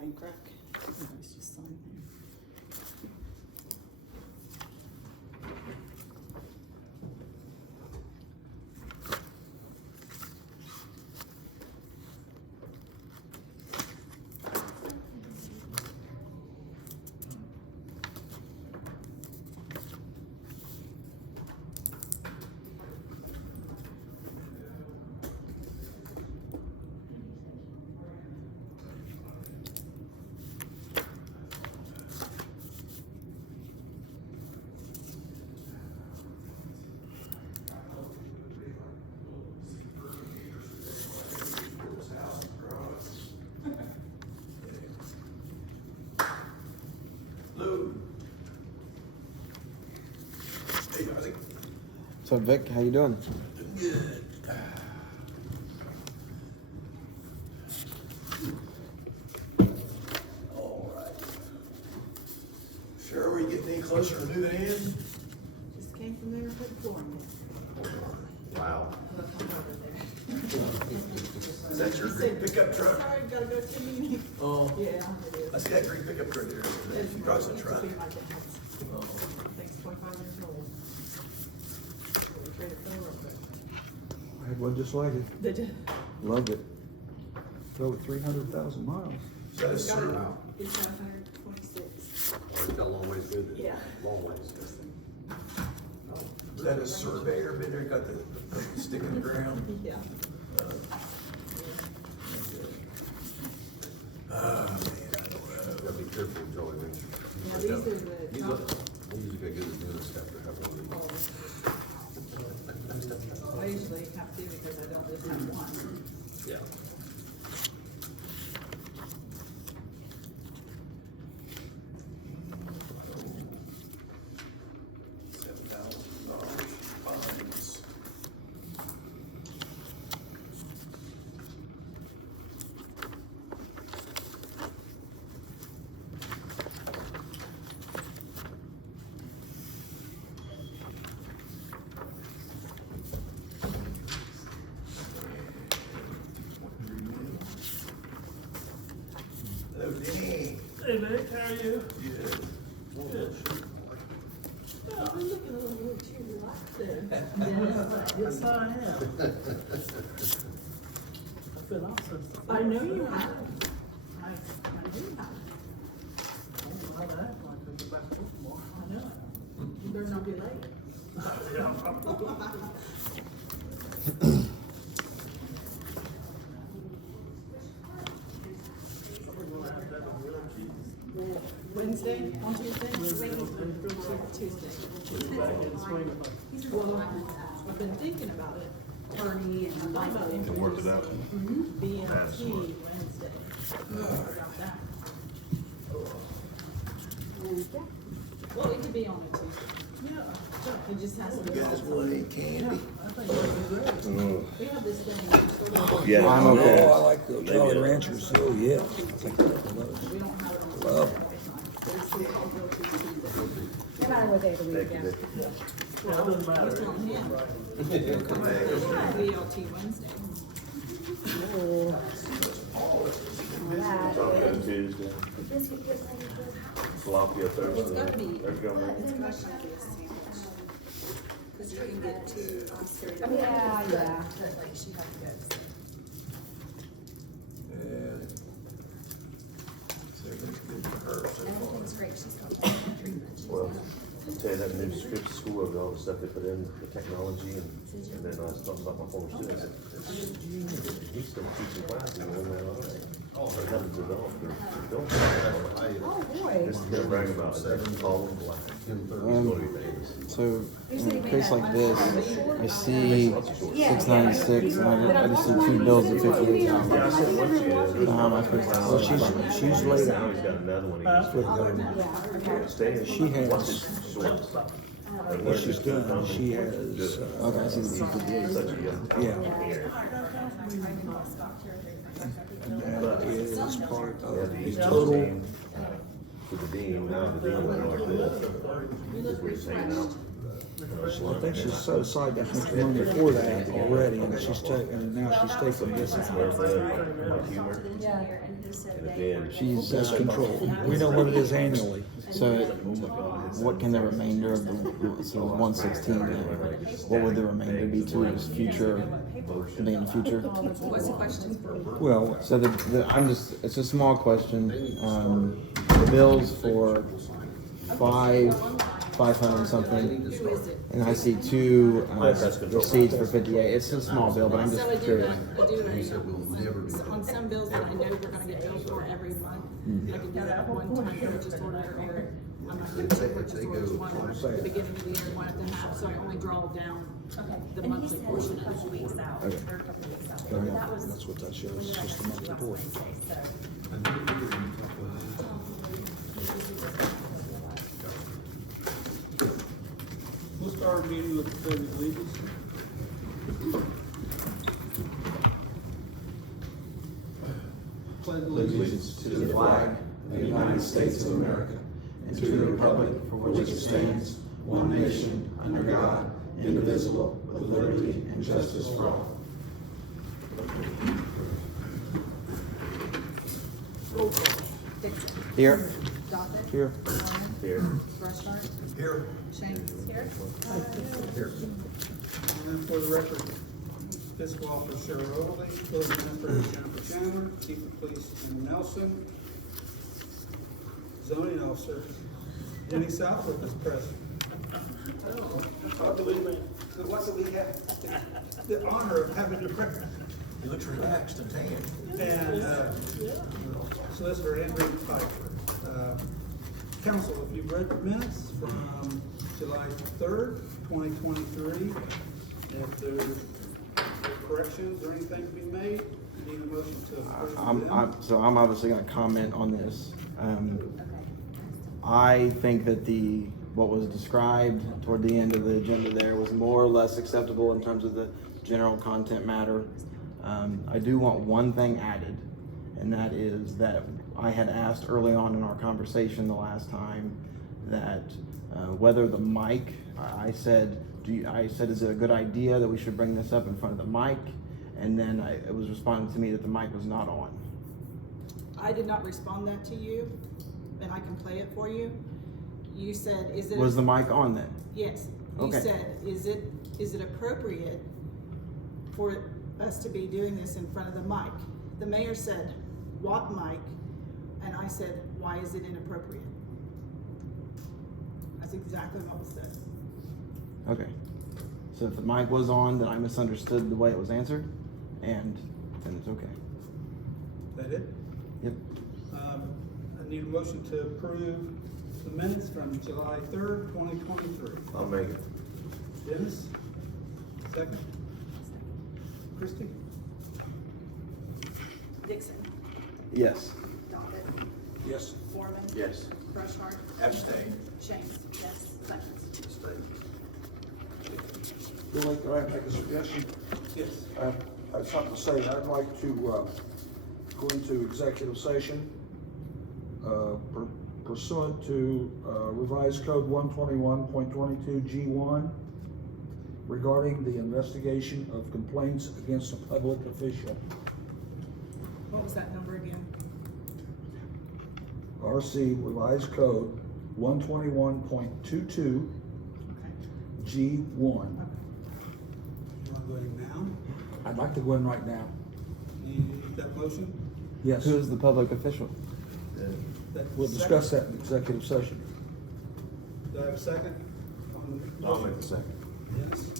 dang crack. It's just sign there. What's up, Vic? How you doing? Good. All right. Cheryl, are you getting any closer to moving in? Just came from there, put flooring in. Wow. Look, I'm over there. Is that your green pickup truck? Sorry, gotta go to a meeting. Oh. Yeah, it is. I see that green pickup truck there. It's She drives a mine. truck. It's my dad's. Oh. I think it's 25 years old. We traded for a little bit. I had one just like it. Did you? Loved it. Over 300,000 miles. Is that a It's got sur- about- It's got 126. It's got a long ways with it. Yeah. Long ways. is that a surveyor been there, got the stick in the ground? Yeah. Oh, man, I don't know. Gotta be careful, Joey. Now, these are the He's top. usually got good at doing this after having one of these. I usually have to because I don't just have one. Yeah. $7,000 fines. Hello, Denny. Hey Nick, how are you? Good. Good. Oh, I'm looking a little bit too relaxed there. Yes, I am. I've been off since. I know you have. I know you have. I don't know how to act like I get back to work tomorrow. I know. You better not be late. Wednesday, on Tuesday? Tuesday. Back in swing of it. Well, I've been thinking about it. Bernie and I thought about it. worked it out. BMT Wednesday. About that. Well, it could be on a Tuesday. Yeah. It just has to be. You guys want any candy? I think that'd be great. We have this thing. Yeah. I'm Oh, okay. I like the Jolly Ranchers, so yeah. I'll take that one. We don't have it on. Well. No matter what day of the week, yeah. Yeah, it doesn't I matter. was telling him. VLT Wednesday. Taco Tuesday, tilapia It's Thursday. gotta be. There you go, man. It's gotta be a sandwich. Cause you can get two. Yeah, yeah. But like she had to go. Yeah. So everything's good for her so far. Everything's great. She's got treatment. She's Well, got- I'll tell you that new script school of all the stuff they put in, the technology, and then I was talking about my former students. He's still teaching classes, and I'm like, all right. They haven't developed, they're built. Oh, boy. This is gonna brag about it, they're all black. He's gonna be famous. So in a case like this, I see 696, and I just see two bills of 58. Yeah, I said once you So how am I supposed to? Well, she's laid now out. he's got another one, he's Flip it over. Yeah, okay. staying. She has- Once it's short. What she's done, she has, Okay, I see the 258. Such a young. yeah. And that is part of the total. To the dean, now the dean went like this. Just we're just hanging out. I think she's set aside that much money for that already, and she's taking, now she's taking this. Where's the humor? Yeah. And again, She's, That's control. We know what it is annually. so what can the remainder of the, so 116, what would the remainder be to his future, to be in the future? What's the question? Well, So it's a small question. The bills for 500 something, Who is it? and I see two That's control. receipts for 58. It's a small bill, but I'm So I just do, curious. He said we'll never do on some bills that I know we're gonna get billed for every month, I can do that one time purchase order, or I'm not gonna do purchase orders, one at the beginning of the year, one at the half, so I only draw down the monthly portion of it. Okay. that's what that shows, it's just a monthly report. We'll start our meeting with the pledge of allegiance. Pledge allegiance to the flag of the United States of America and to the republic for which it stands, one nation, under God, indivisible, with liberty and justice for all. Dixon. Here. Doffett. Here. Foreman. here, Rushmart. Here. Shanks. Here. Here. And then for the record, fiscal officer Cheryl Overly, building administrator Jennifer Chandler, chief of police Jim Nelson, zoning officer Jenny Southwick is present. What do we have? The honor of having you present. He looks relaxed and tan. And Solicitor Andrew Piketon. Council, if you've read the minutes from July 3rd, 2023, if there's corrections or anything to be made, you need a motion to approve them. I'm obviously going to comment on this. I think that what was described toward the end of the agenda there was more or less acceptable in terms of the general content matter. I do want one thing added, and that is that I had asked early on in our conversation the last time that whether the mic, I said, is it a good idea that we should bring this up in front of the mic? And then it was responded to me that the mic was not on. I did not respond that to you, and I can play it for you. You said, is it? Was the mic on then? Yes. You Okay. said, is it appropriate for us to be doing this in front of the mic? The mayor said, what mic? And I said, why is it inappropriate? That's exactly what was said. Okay. So if the mic was on, then I misunderstood the way it was answered, and then it's okay. Is that it? Yep. I need a motion to approve the minutes from July 3rd, 2023. I'll make it. Dennis? Second? Christie? Dixon. Yes. Doffett. Yes. Foreman. Yes. Rushmart. Abstain. Shanks. Yes. Hutchins. Billy, can I make a suggestion? Yes. I have something to say. I'd like to go into executive session pursuant to revised code 121.22 G1 regarding the investigation of complaints against a public official. What was that number again? RC revised code 121.22 Okay. G1. You want to go in now? I'd like to go in right now. Need that motion? Yes. Who is the public official? That We'll second? discuss that in executive session. Do I have a second? I'll make the second. Yes.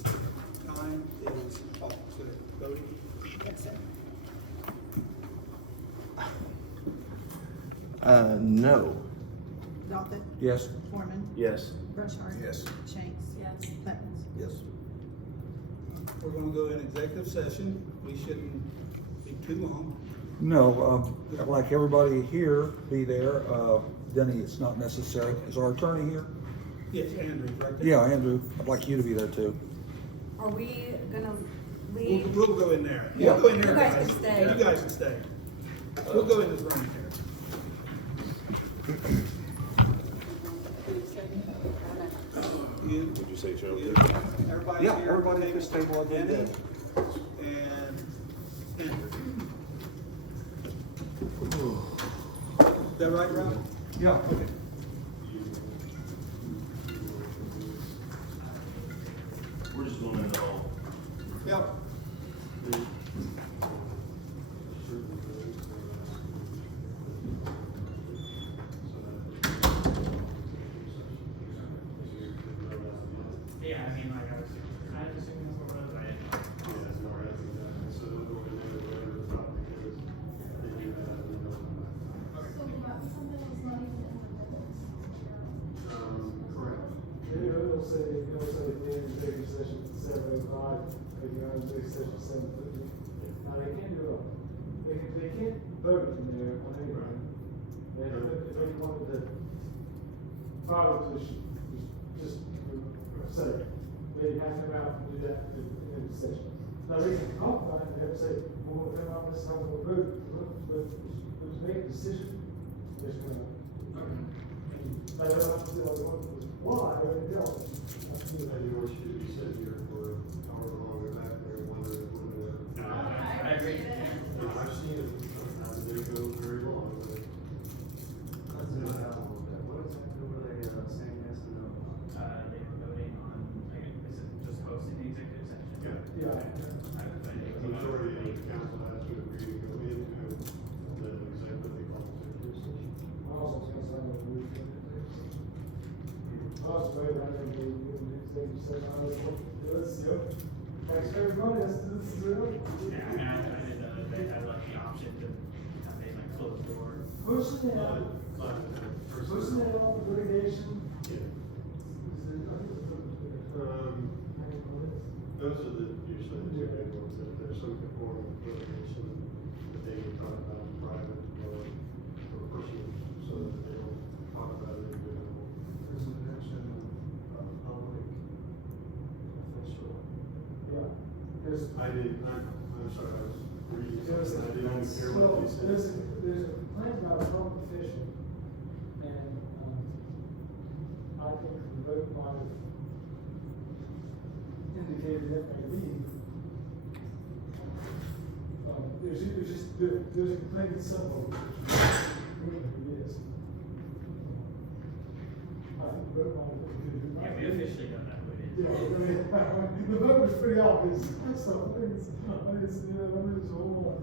Time is up to voting. No. Doffett. Yes. Foreman. Yes. Rushmart. Yes. Shanks. Yes. Hutchins. Yes. We're going to go in executive session. We shouldn't be too long. No, I'd like everybody here be there. Denny, it's not necessary. Is our attorney here? Yes, Andrew's right there. Yeah, Andrew, I'd like you to be there too. Are we gonna We'll, leave? we'll go in there. Yeah. We'll go in there, You guys guys. can stay. You guys can stay. We'll go in this room here. you. Would you say, Shirley? Everybody Yeah, here. everybody at this table, I think Denny that. and Andrew. Is that right, Rob? Yeah. Okay. We're just going in the hall. Yep. Yeah, I mean, like, I was assuming that's what it was, I didn't know. It'll say the executive session at 7:05, if you're on executive session at 7:50. Now, they can't do it, they can't vote in there on anything. If they wanted to file a petition, just for a second, they have to come out and do that in the session. Now, they can talk about it, they have to say, well, we'll come out this time, we'll vote, but to make a decision, there's gonna. I don't know why, I don't know. You said here for however long they're back there, wondering when I agree. I've seen it, sometimes they go very long, but. That's not how long that. What exactly were they, saying yes and no? They were voting on, like, is it just hosting the executive session? Yeah. The majority of the council has to agree to go into the executive, what they call executive session. I also was gonna say, I'm gonna move to the also, maybe I'm gonna do the executive session, I'm gonna, let's see, taxpayer money, this is real. Yeah, I mean, I did know that they had like the option to have a like closed door. Pushing it out, pushing it off litigation. Those are the, usually the two big ones, if there's some form of litigation that they can talk about in private or personal, so that they don't talk about it individual. There's an mention of public official. Yeah, there's, I'm sorry, I was reading, there's, I didn't even hear what well, they said. there's a complaint about a public official, and, I think the vote might have indicated that maybe. There's a complaint in some of them. Yes. I think the vote might have indicated. Yeah, we officially don't know who it is. Yeah, I mean, the vote was pretty obvious, so I think it's, you know, I mean, it's a whole lot.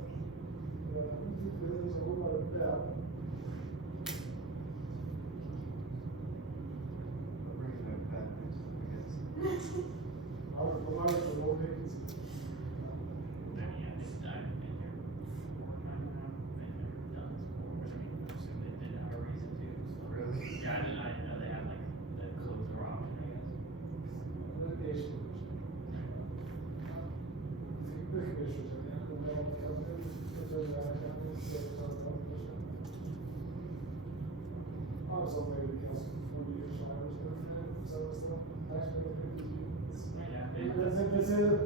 There's a whole lot of doubt. Bringing that back next time, I guess. I would provide for more meetings. I mean, yeah, I've been here 4 times now, and never done this before, which I mean, I assume they didn't have a reason to, so. Really? Yeah, I didn't know they had like the closed door option, I guess. Litigation. The commissioners are now, the mail, also maybe the council for 40 years, so I was going to that, so it's still, actually,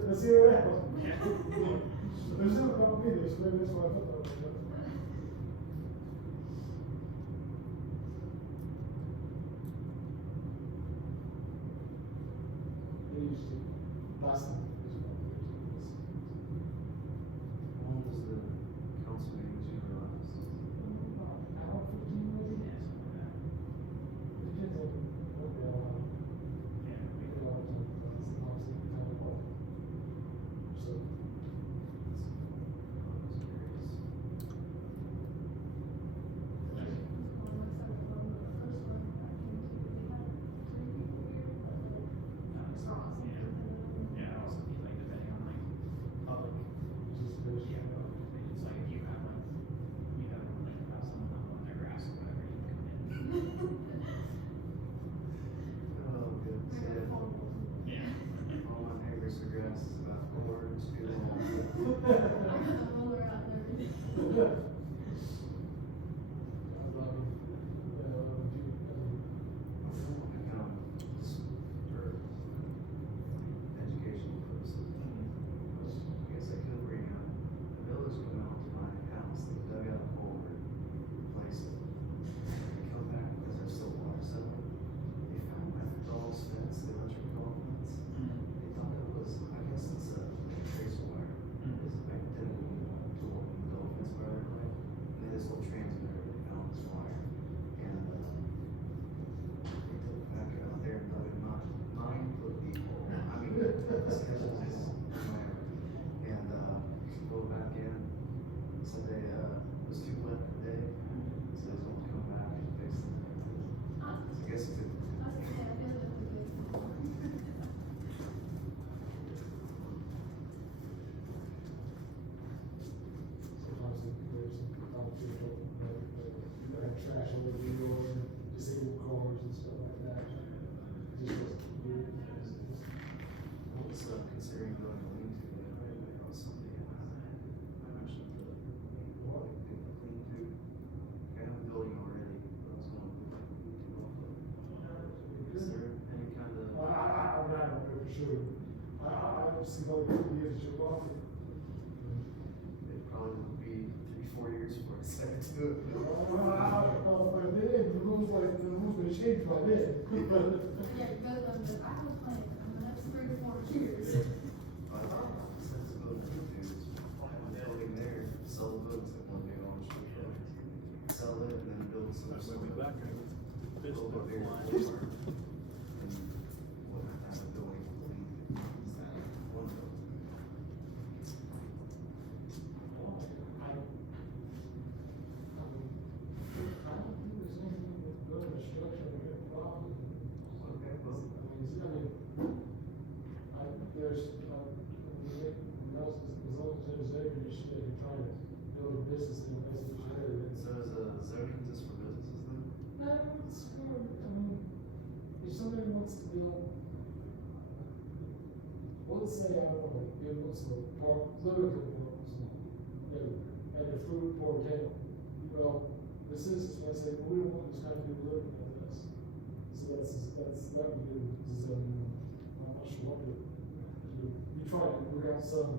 let's see what happens. There's no problem either, so maybe that's why I thought that was good. They used to, last time. How long does the council meetings usually last? Hour 15 maybe? Yeah, something like that. Depends on what they allow. Yeah, we A lot of times, it's obviously kind of hard. So. see how many years it's your property. It probably would be 3-4 years before I decided to do it. By then, the rules gonna change by then. Yeah, but I was planning in the next 3 to 4 years. I thought since the boat is building there, sell the boats at one day on the ship. Sell it and then build some. Back there. Over there. And what kind of building will be one of those. I don't think there's anything with building a structure on your property. Okay, well, There's, there's there's area, you should be trying to build a business in a residential area. so is zoning just for businesses then? No, it's for, if somebody wants to build, well, let's say I want to build some park, literally, at a food court town. Well, the citizens might say, well, we don't want this kind of people living with us. So that would be the zoning. I'm not sure what you try to work out some,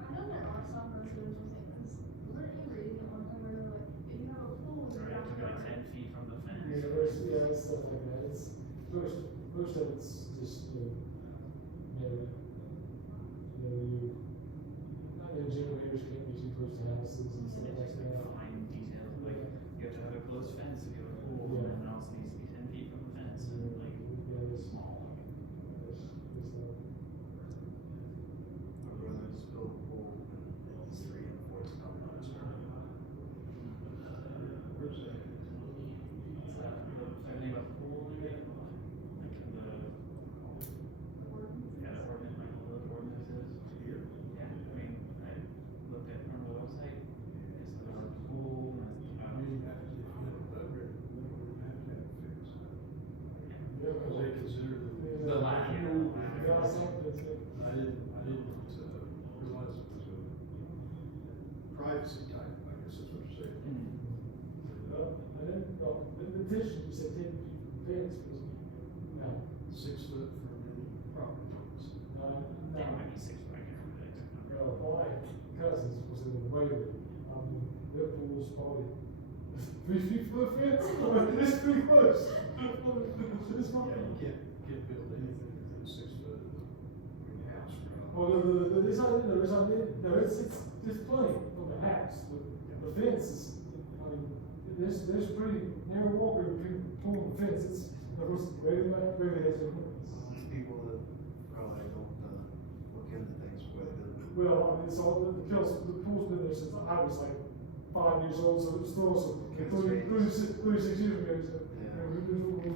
I know there are some residential things, we're reading it one time where they're like, if you have a pool in Or your you have to go backyard. 10 feet from the fence. yeah, stuff like that. It's, most of it's just, generators can't be too close to houses and And stuff it's like just that. like fine details, like, you have to have a closed fence if you have a pool, and then it also needs to be 10 feet from the fence, and like, Yeah, it's small. My brother's built a pool and it's 3 and 4 $1,000 square. Where's that? Everything about the pool, like the, yeah, the ordinance, like the village ordinances. Here? Yeah, I mean, I looked at it on the website, it's about the pool, and it's I about. mean, you have to, if you have a boat ramp, you would have to have it fixed. Because they consider The line, yeah. Yeah, something that's it. I didn't realize it was a privacy type, I guess that's what you're saying. I didn't, the petition, you said 10 feet from the fence, was, no, 6 foot from any property lines. It might be 6 foot, I can't remember the exact number. My cousins was in the waiver, their pool was probably 3 feet from the fence, it's pretty close. It's not. Yeah, you can't build anything within 6 foot of the house. Well, it's not, it's plain from the house, the fence is, I mean, there's pretty narrow walkway between the pool and the fence, it's, maybe has a. There's people that probably don't, look into things before they build it. Well, I mean, it's all, the pool's been there since I was like 5 years old, so it's still also 36 years ago, so,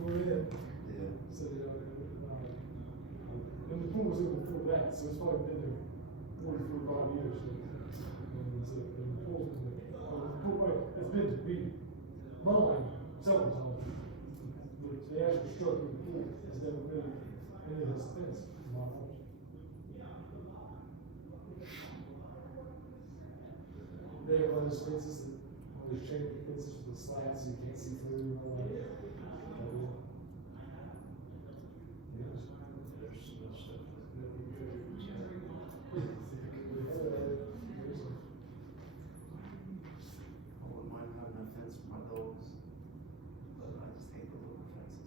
we're in. Yeah. So, and the pool was in before that, so it's probably been there 45 years. And so, and the pool's been there, the pool, it's been to be lined several times. But the actual structure of the pool has never been any of this fence, in my knowledge. They have one of those fences that, one of those chain link fences with the slats, so you can't see through, and all that. There's some stuff that we go I wouldn't mind having a fence for my dogs, but I just hate the little fences.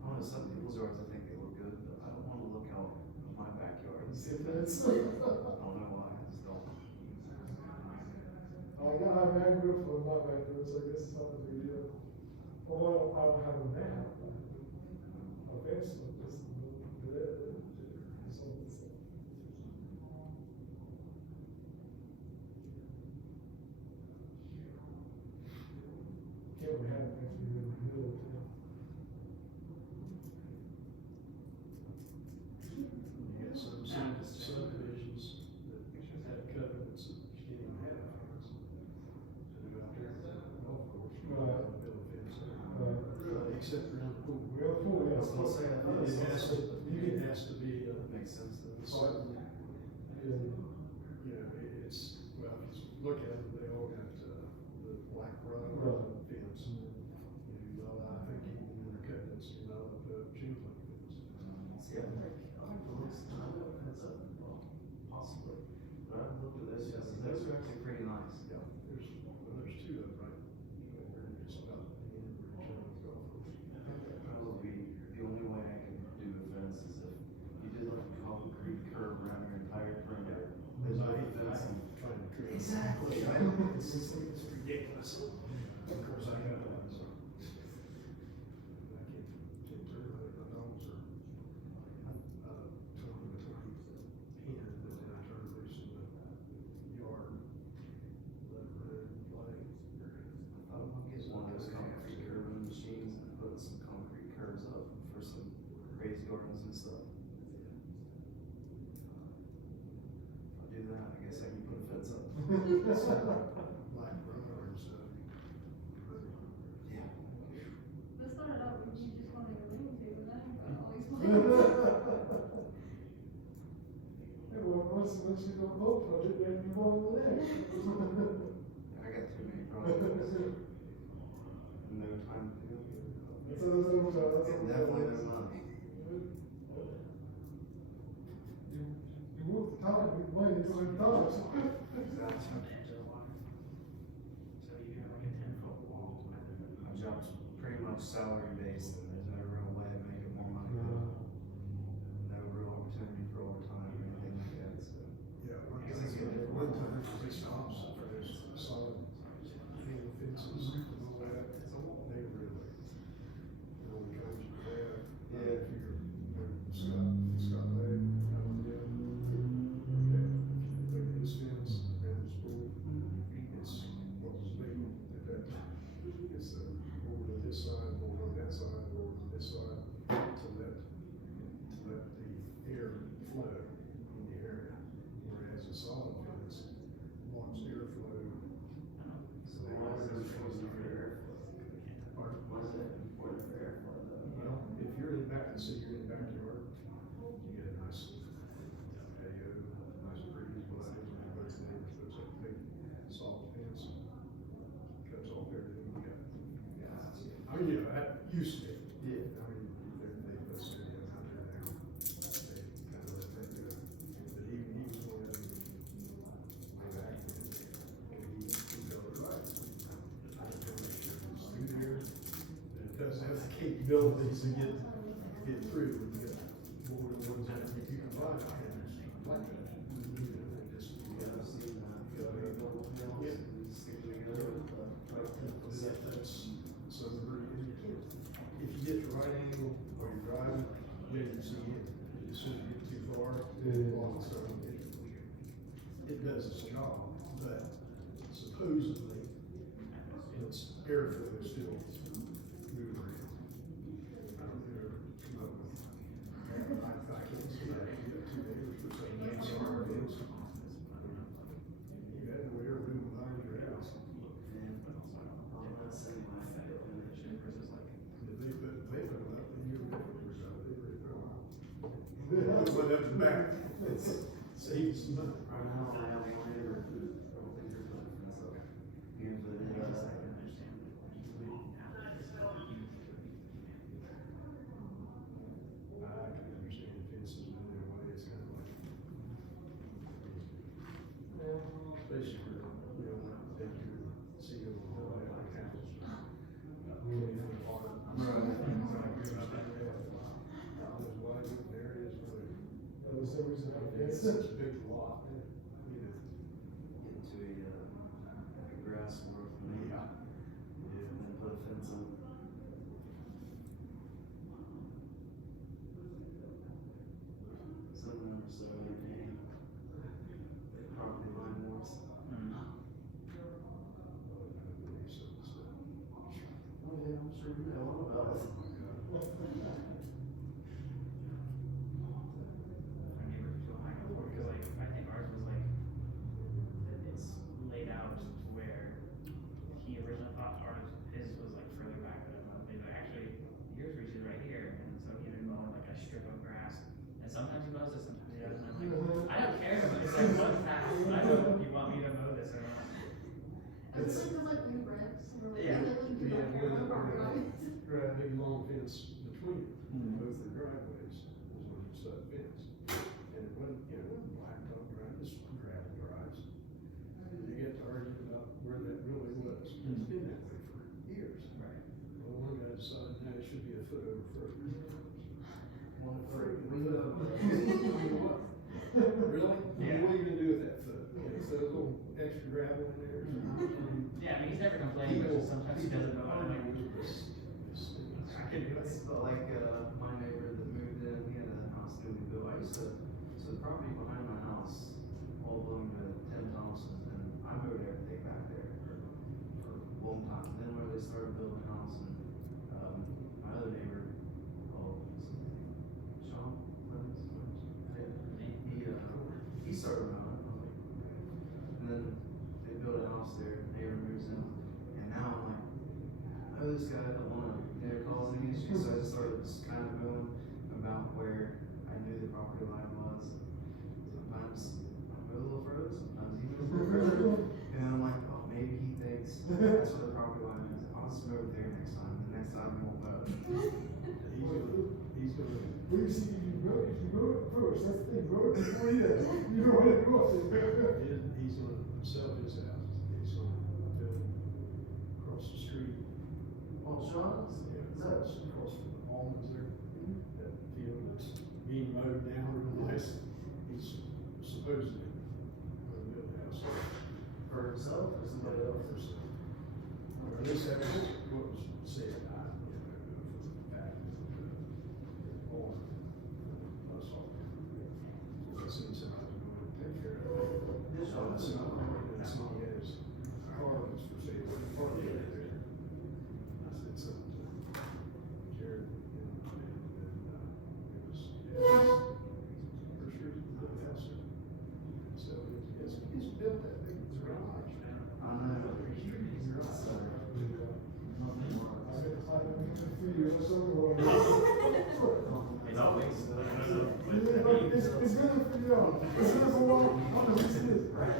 I don't know, some people's yards, I think they look good, but I don't wanna look out of my backyard and see a fence. I don't know why, I just don't. I have a roof on my backyard, so I guess it's not a big deal. Well, I don't have a map. Eventually, just, can't we have it actually in the middle of town? You got some subdivisions that have covenants that you can't even have a fence. So they're out there, golf course, you Right. don't build a fence there. Right. Except around the pool. Well, pool, yes. I'll say I think It has to, You it can, has to be, Makes sense to me. certain, yeah, you know, it's, well, if you look at them, they all got, the black rug Right. fence. You know, I think even Yeah, it looks, I don't know if it's a, well, possibly, but I've looked at this, yes, those are actually pretty nice. Yeah, there's two of them, right? They're just about the end where you turn the golf course. I think that probably, the only way I can do a fence is if you did like a concrete curb around your entire perimeter. There's no fence. Trying to create. Exactly, I know, It's ridiculous. Of course, I got one, so. I can't turn my dogs or, turn the turkey here, and then I turn loose in the yard. Let it run and play. I would get one of those concrete curbing machines and put some concrete curbs up for some raised gardens and stuff. If I do that, I guess I can put a fence up. Black brother and stuff. Yeah. This started out with you just wanting a ring to, but now you've got all these plans. Hey, well, once you go vote for it, then you vote for that. I got too many projects. No time to do it. That's Definitely no money. You move the time, you money, it's only dollars. So you have like a 10-foot wall. My job's pretty much salary based and there's no real way of making more money. No real opportunity for overtime or anything like that, so. Yeah, one time, they stopped for this solid panel fences and all that, they really, the only kinds you could have. Yeah. If you're, Scott Lake, okay, look at his fence and his pool, it's what was made at that time. It's the, over to this side, over on that side, over to this side, to let the air flow in the area. Whereas a solid fence blocks airflow. So why is it important for airflow? Pardon? Why is it important for airflow though? Well, if you're in back, say you're in the backyard, you get a nice patio, nice breeze, whatever, everybody's neighbors, puts up a big solid fence. Cuts off everything you got. I mean, you know, that used to be. Yeah. I mean, they put studio out there now. They kind of let that go. But he was one of them way back then. And he built it right. I don't know if it's through there. And it does have the capabilities to get through. You get more than ones that you can buy. Like that. Just, you gotta see that. You gotta double panels and stick it together. That's, so if you get the right angle while you're driving, then you see it. As soon as you get too far, all of a sudden it does its job, but supposedly it's airflow still moving around. I don't know, come up with, I can't see that. You got two neighbors for some names on our fence. You had no air room behind your house. I'm not saying my definition versus like. If they put it up, then you're or something, they really throw out. But up the back, it's saves some money. Right now, I have one neighbor who, I don't think they're putting a fence up. He was living in I a can understand that when you leave now, it's so huge. I can understand the fences, but in a way, it's kind of like. Especially for, you know, that you see them on the like houses. Really apart. There's wide open areas where. It's such a big lot, you know. get into a grass world maybe. Yeah. And then put a fence up. Some of them are so entertaining. Property line wars. Oh yeah, I'm sure you know all about it. Our neighbors feel like, because like, I think ours was like, it's laid out to where he originally thought his was like further back than it was. He's like, actually, yours reaches right here, and so he would mow like a strip of grass. And sometimes he mows it, sometimes he doesn't. I'm like, I don't care, but it's like one pass, I know if you want me to mow this or not. It's like, cause like we reps, and we're like, Yeah. we do not care about property lines. Right, big long that fence. And it wasn't, you know, it wasn't blacktop drive, it's gravel drives. And they got to argue about where that really was. It's been that way for years. Right. Well, one guy decided, no, it should be a foot over further. One foot. Really? Yeah. What are you gonna do with that foot? You know, so a little extra gravel in there. Yeah, I mean, he's never complained, but just sometimes he doesn't know how to make it. I could do it. But like, my neighbor that moved in, he had a house newly built, I used to, so the property behind my house, all belonged to Tim Thompson, and I moved everything back there for a long time. Then when they started building a house, and, my other neighbor, called, Sean, he started around it, I was like, okay. And then they built a house there, neighbor moves in, and now I'm like, I know this guy, I don't wanna never cause any issues, so I just started just kind of going about where I knew the property line was. Sometimes I move a little further, sometimes he moves a little further, and I'm like, oh, maybe he thinks that's where the property line is, I'll just move it there next time, the next time he won't know. He's gonna. Well, you see, if you go it first, that's the thing, go it before you know what it was. He's gonna sell his house, he's gonna build across the street. Oh, Sean's? Yeah, across from the almonds there, that field that's being mowed down real nice. He's supposedly gonna build a house there. For himself or somebody else? For sale. Or at least that's what was said, I, you know, from the back. Or, that's all. I seen somebody going to take care of it. Yes, I seen he has cars for sale, parked right there. I said something to Jared, and it was, for sure, the house there. So he's built that big garage. I know. It's always. It's good for you. It's good for one. I don't know what it is.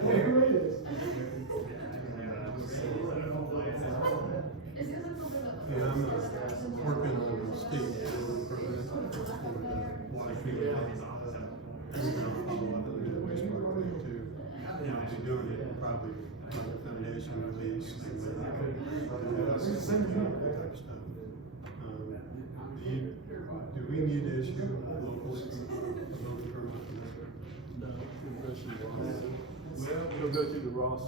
What grade is? Yeah, I'm working on a state program for the water treatment. I'll be doing it probably on the foundation release, things like that. Type stuff. Do we need to issue a local permit? No, we'll go through the Ross.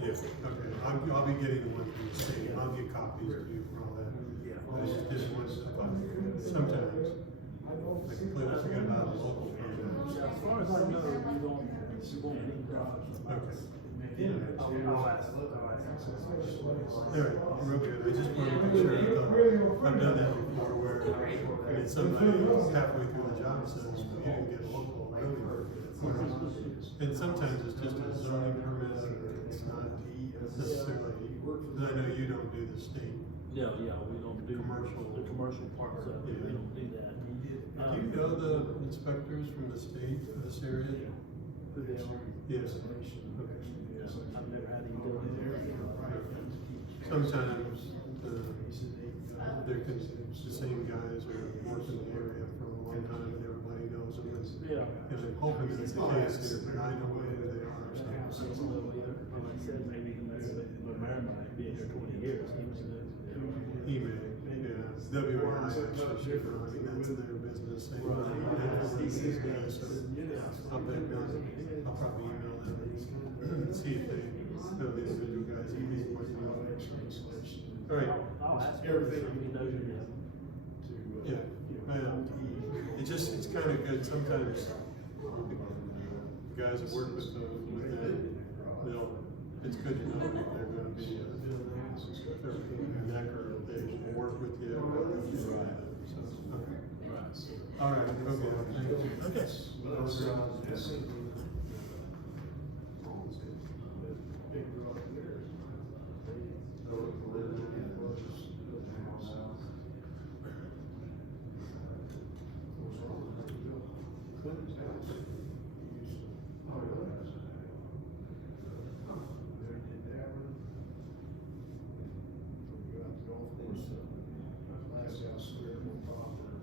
Yeah, okay, I'll be getting the one from the state, I'll get copies of you for all that. I just want sometimes, I completely forget about the local permit. As far as I know, you won't need jobs. Okay. I'll ask. Alright, real good, I just wanted to make sure, I've done that before where, I mean, somebody halfway through the job says, you didn't get a local really. And sometimes it's just a zoning permit, it's not necessarily, because I know you don't do the state. Yeah, we don't do Commercial. the commercial parts of it, we don't do that. Do you know the inspectors from the state of this area? Who they are? Yes. I've never had any go in there. Sometimes the same guys are working the area for a long time and everybody knows them. Yeah. And I'm hoping that's the case here, but I don't know who they are. I don't know either, but like I said, maybe the mayor might be here 20 years, he was the. He may, yeah, WAI actually should, I mean, that's their business, they influence these guys, so I'll bet, I'll probably email them and see if they know the individual guys, he may want to know. All right. I'll ask everything he knows your name. Yeah, well, it's kind of good, sometimes the guys that work with them, it's good to know that they're gonna be, their neck or they work with you. So, okay. All right, okay, thanks. Okay. Last house, square, no problem.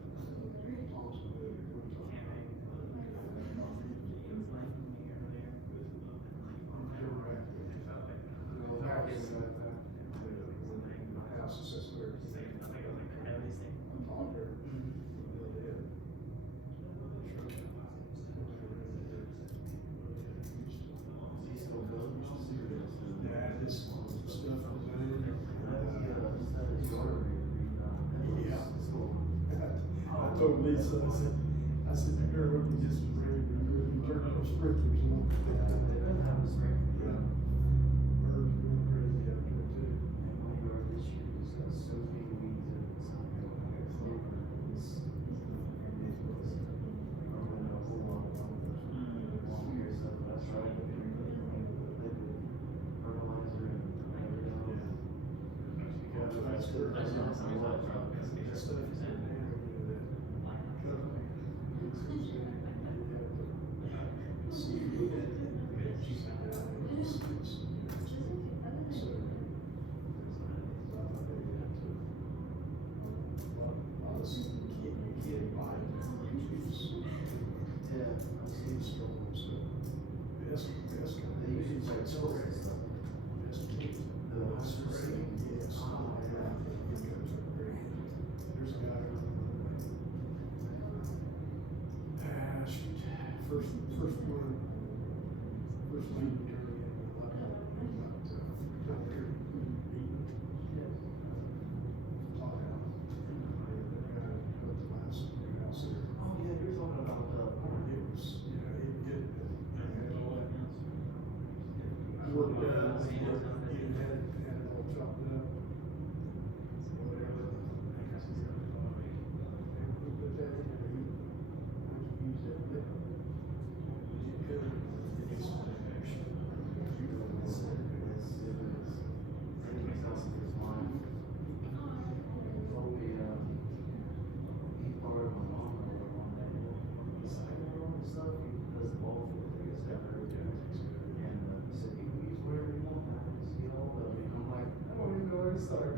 told Lisa, I said, the girl would be just ready to really turn on sprinklers, you know? They don't have a sprinkler. Birds are going crazy out there too. And my yard this year just got so many weeds in it, it's not good. It's ridiculous. I'm gonna have a whole lot of long years, so that's right. Liquid fertilizer and everything. That's good. That stuff is in there, They usually play children and stuff. The There's a guy first one, first meeting during Oh, yeah, you're talking about the. I worked out, he had it all chopped up. Whatever. We put that in there, we use that liquid. You could, it's some extra. Start.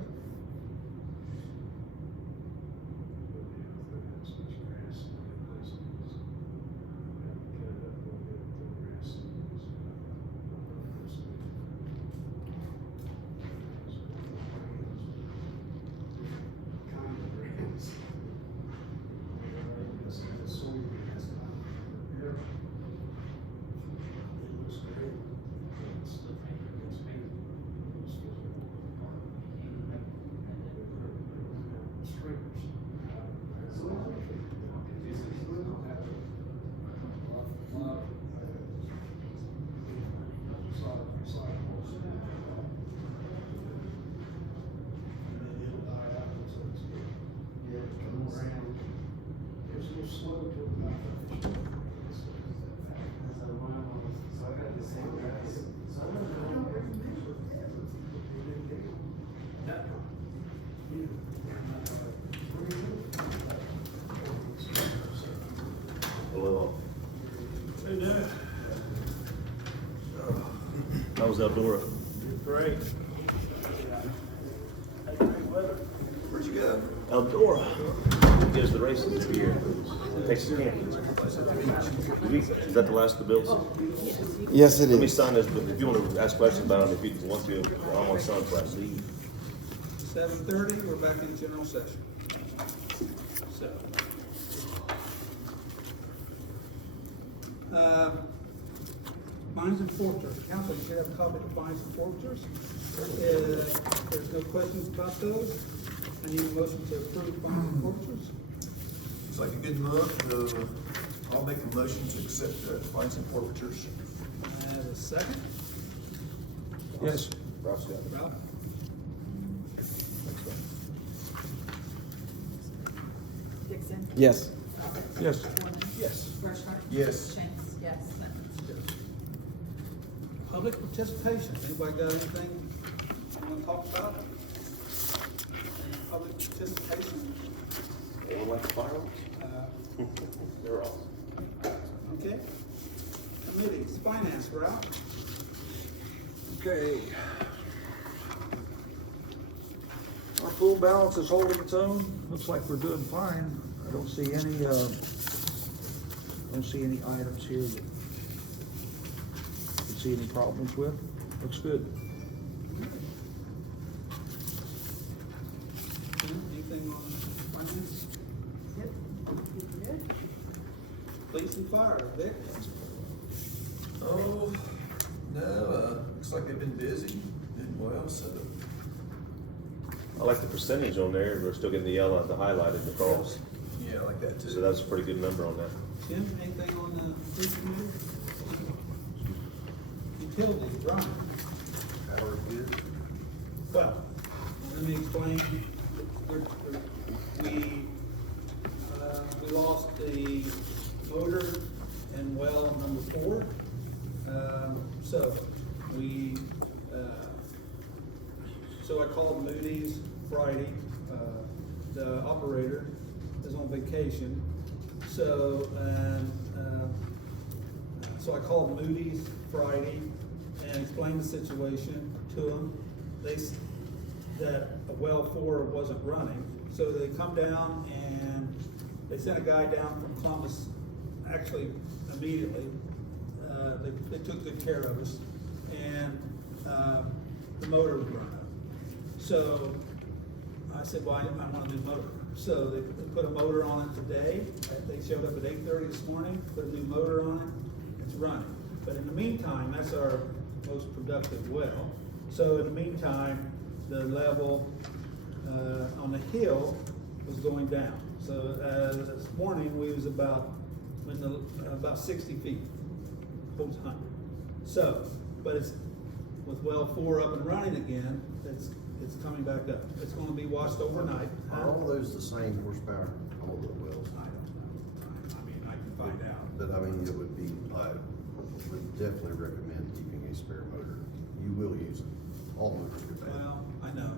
How was Eldora? Great. Where'd you go? Eldora. Gives the races every year. Texas Camping. Is that the last of the bills? Yes, it Let me is. sign this, but if you want to ask questions about it, if you want to, I want to sign for that leave. 7:30, we're back in general session. Fines and forfeitures. Council, you should have a copy of the fines and forfeitures. There's no questions about those. I need a motion to approve fines and forfeitures. Looks like a good month. I'll make a motion to accept fines and forfeitures. I have a second. Yes. Ralph's got it. Ralph? Dixon. Yes. Yes. Foreman. Yes. Rushmore. Yes. Shanks. Yes. Public participation. Anybody got anything you want to talk about? Public participation? Anyone like the fireworks? They're awesome. Okay. Committees, finance, Ralph? Okay. Our full balance is holding its own. Looks like we're doing fine. I don't see any items here that I see any problems with. Looks good. Anything on finance? Police and fire, Vic? Oh, no, looks like they've been busy, did well, so. I like the percentage on there. We're still getting the yellow, the highlighted, the cross. Yeah, I like that too. So that's a pretty good number on that. Jim, anything on the food committee? Utilities, Brian? Power good. Well, let me explain. We lost the motor in well number 4. So I called Moody's Friday. The operator is on vacation. So I called Moody's Friday and explained the situation to them. That well 4 wasn't running. So they come down and they sent a guy down from Columbus, actually immediately. They took good care of us, and the motor was running. So I said, well, I want a new motor. So they put a motor on it today. They showed up at 8:30 this morning, put a new motor on it, it's running. But in the meantime, that's our most productive well. So in the meantime, the level on the hill was going down. So this morning, we was about 60 feet, almost 100. So, but it's, with well 4 up and running again, it's coming back up. It's gonna be watched overnight. Are all those the same horsepower, all the wells? I don't know. I mean, I can find out. But I mean, it would be, I would definitely recommend keeping a spare motor. You will use it. All motors are bad. Well, I know.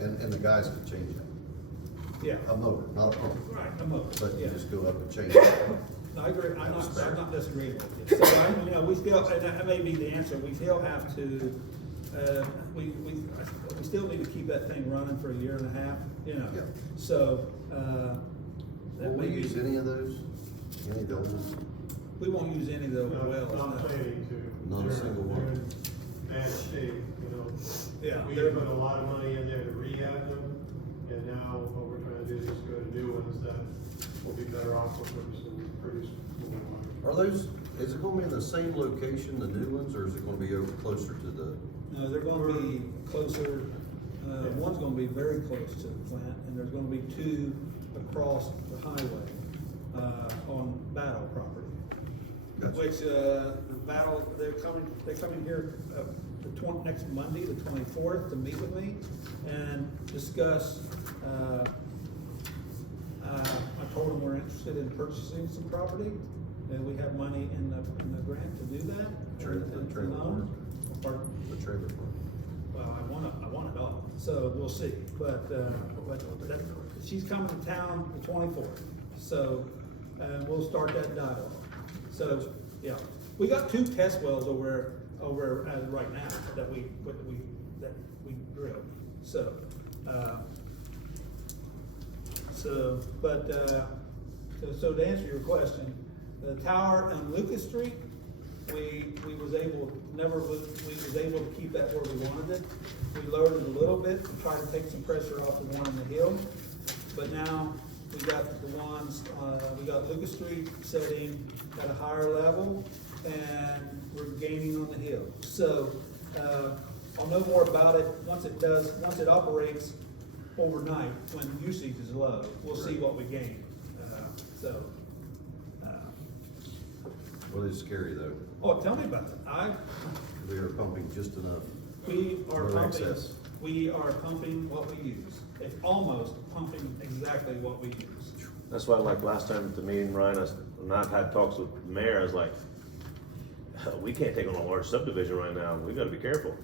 And the guys could change that. Yeah. A motor, not a pump. Right, a motor. But you Yeah. just go up and change it. I agree, I'm not disagreeing with you. So, we still, and that may be the answer, we still have to, we still need to keep that thing running for a year and a half, Yeah. So, Will we use any of those? Any of those? we won't use any of those wells. Not no. planning to. Not a single one. They're in bad shape, Yeah. We put a lot of money in there to rehab them, and now what we're trying to do is just go to new ones that will be better off for produce more water. Are those, is it gonna be in the same location, the new ones, or is it gonna be over closer to the? No, they're gonna be closer, one's gonna be very close to the plant, and there's gonna be 2 across the highway, on Battle property. Gotcha. Which, the Battle, they're coming here, next Monday, the 24th, to meet with me and discuss, I told them we're interested in purchasing some property, and we have money in the grant to do that. Trailer Loan. Pardon? The trailer park. Well, I want it all, so we'll see, but she's coming to town the 24th, so, we'll start that dialogue. So, yeah, we got 2 test wells over as of right now that we drilled, so to answer your question, the tower on Lucas Street, we was able to keep that where we wanted it. We lowered it a little bit to try to take some pressure off the one on the hill, but now we got the ones, we got Lucas Street setting at a higher level, and we're gaining on the hill. So, I'll know more about it once it operates overnight, when usage is low. We'll see what we gain, Well, it's scary though. Oh, tell me about it. We are pumping just enough. We are No pumping, excess. we are pumping what we use. It's almost pumping exactly what we use. That's why, like last time at the meeting, Ryan, when I've had talks with the mayor, I was like, we can't take on a large subdivision right now. We gotta be careful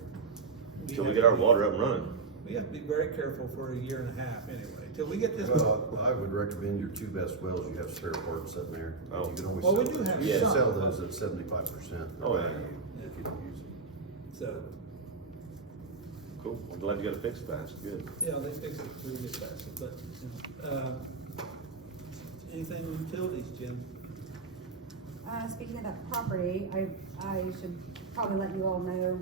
until we get our water up and running. We have to be very careful for a year and a half anyway, till we get this. Well, I would recommend your 2 best wells, you have spare parts sitting there. Oh. You can always Well, we sell do those. have You can some. sell those at 75%. Oh, yeah. If you don't use them. So, Cool. I'm glad you got it fixed fast. Good. yeah, they fix it pretty good fast, but, anything on utilities, Jim? Speaking of that property, I should probably let you all know,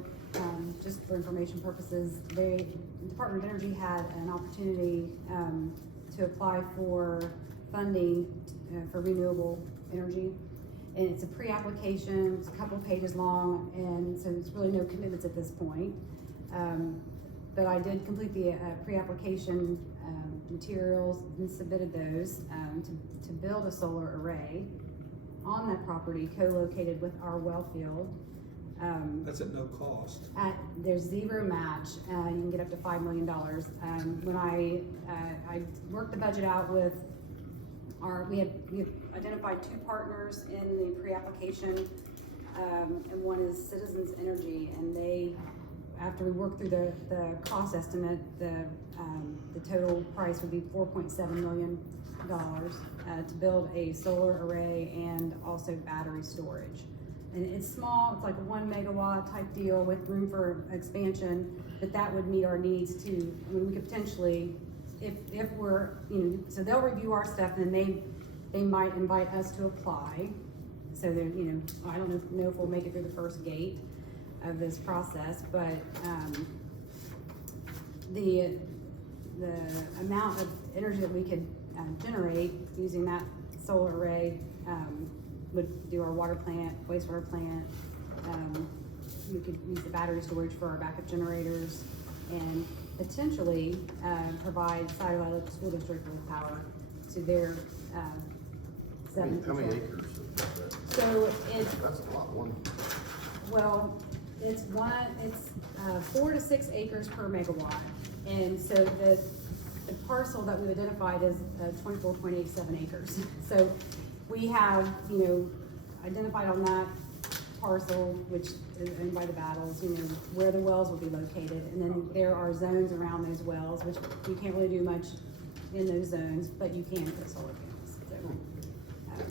just for information purposes, the Department of Energy had an opportunity, to apply for funding, for renewable energy. And it's a pre-application, it's a couple pages long, and so it's really no commitments at this point. but I did complete the pre-application materials and submitted those to build a solar array on that property co-located with our well field. That's at no cost. There's zero match. You can get up to $5 million. When I worked the budget out with we have identified 2 partners in the pre-application, and one is Citizens Energy, and they, after we worked through the cost estimate, the total price would be $4.7 million to build a solar array and also battery storage. And it's small, it's like a 1 megawatt type deal with room for expansion, but that would meet our needs too. I mean, we could potentially, if we're, so they'll review our stuff and then they might invite us to apply. So they're, I don't know if we'll make it through the first gate of this process, but the amount of energy that we could generate using that solar array would do our water plant, wastewater plant. We could use the battery storage for our backup generators, and potentially provide Scioto Valley School District with power to their 7%. How many acres is that? So it's, That's a lot, one. well, it's 4 to 6 acres per megawatt. And so the parcel that we've identified is 24.87 acres. So we have, identified on that parcel, which is owned by the Battles, where the wells will be located. And then there are zones around those wells, which you can't really do much in those zones, but you can put solar panels.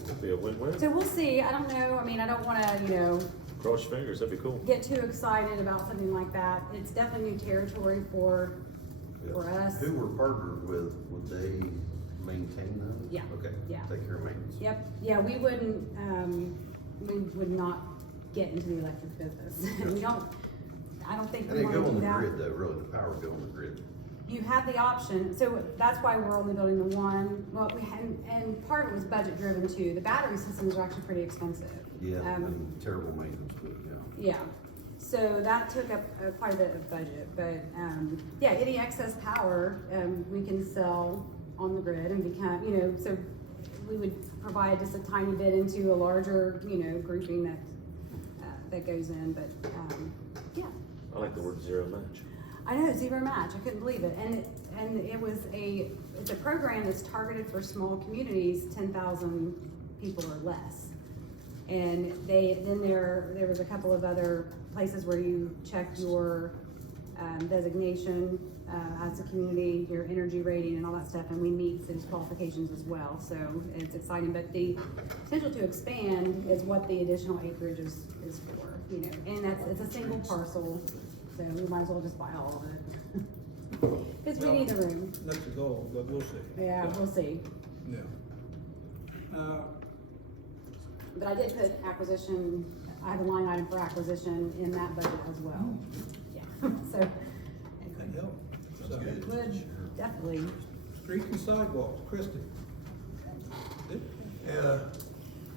It'd be a win-win. So we'll see. I don't know. I mean, I don't want to, Cross your fingers, that'd be cool. get too excited about something like that. It's definitely new territory for us. Who we're partnered with, would they maintain those? Yeah. Okay. Yeah. Take care of maintenance. Yep. Yeah, we wouldn't, we would not get into the electric business. I don't think And we they want go to on do the that. grid though, really, the power go on the grid. You have the option, so that's why we're only building the one. Well, and part of it was budget driven too. The battery systems are actually pretty expensive. Yeah, and terrible maintenance, but yeah. Yeah, so that took up quite a bit of budget, but, yeah, any excess power, we can sell on the grid and become, so we would provide just a tiny bit into a larger, grouping that goes in, but, yeah. I like the word zero match. I know, zero match, I couldn't believe it, and it's a program that's targeted for small communities, 10,000 people or less. And there was a couple of other places where you check your designation as a community, your energy rating and all that stuff, and we meet those qualifications as well. So it's exciting, but the potential to expand is what the additional acreage is for, and it's a single parcel, so we might as well just buy all of it. Because we need the room. That's the goal, but we'll see. Yeah, we'll see. Yeah. But I did put acquisition, I have a line item for acquisition in that budget as well. Yeah, so Can help. So, it would definitely. streets and sidewalks, Christie. And,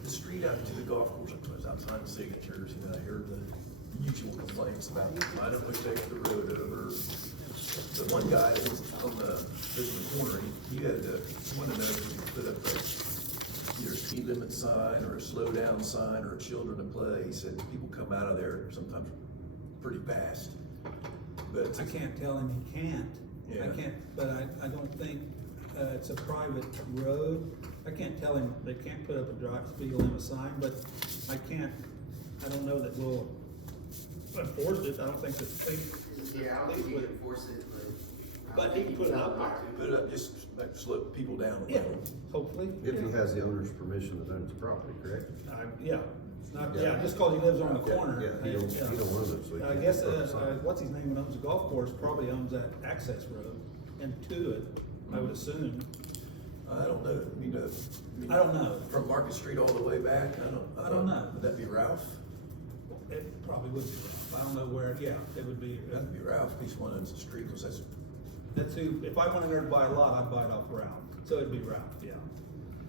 the street out to the golf course, I was out signing signatures, I heard the usual complaints about, I don't wish they took the road over. The one guy that was on the corner, he had wanted to know if he could put up either a speed limit sign or a slow down sign or a children to play. He said people come out of there sometimes pretty fast. But I can't tell him he can't. Yeah. I can't, but I don't think, it's a private road. I can't tell him they can't put up a speed limit sign, but I don't know that we'll enforce it. I don't think that they. Yeah, I don't think you can enforce it, But he can put it up. put it up, just like slow people down. Yeah, hopefully. If he has the owner's permission that owns the property, correct? Yeah, just cause he lives on the corner. Yeah, he don't own it, so he I can't guess, put up a sign. what's his name, that owns the golf course, probably owns that access road and to it, I would assume. I don't know, I don't know. From Market Street all the way back, I don't know. Would that be Ralph? It probably would be Ralph. I don't know where, yeah, it would be. That'd be Ralph, he's one owns the street, cause That's who, if I wanted her to buy a lot, I'd buy it off Ralph, so it'd be Ralph, yeah.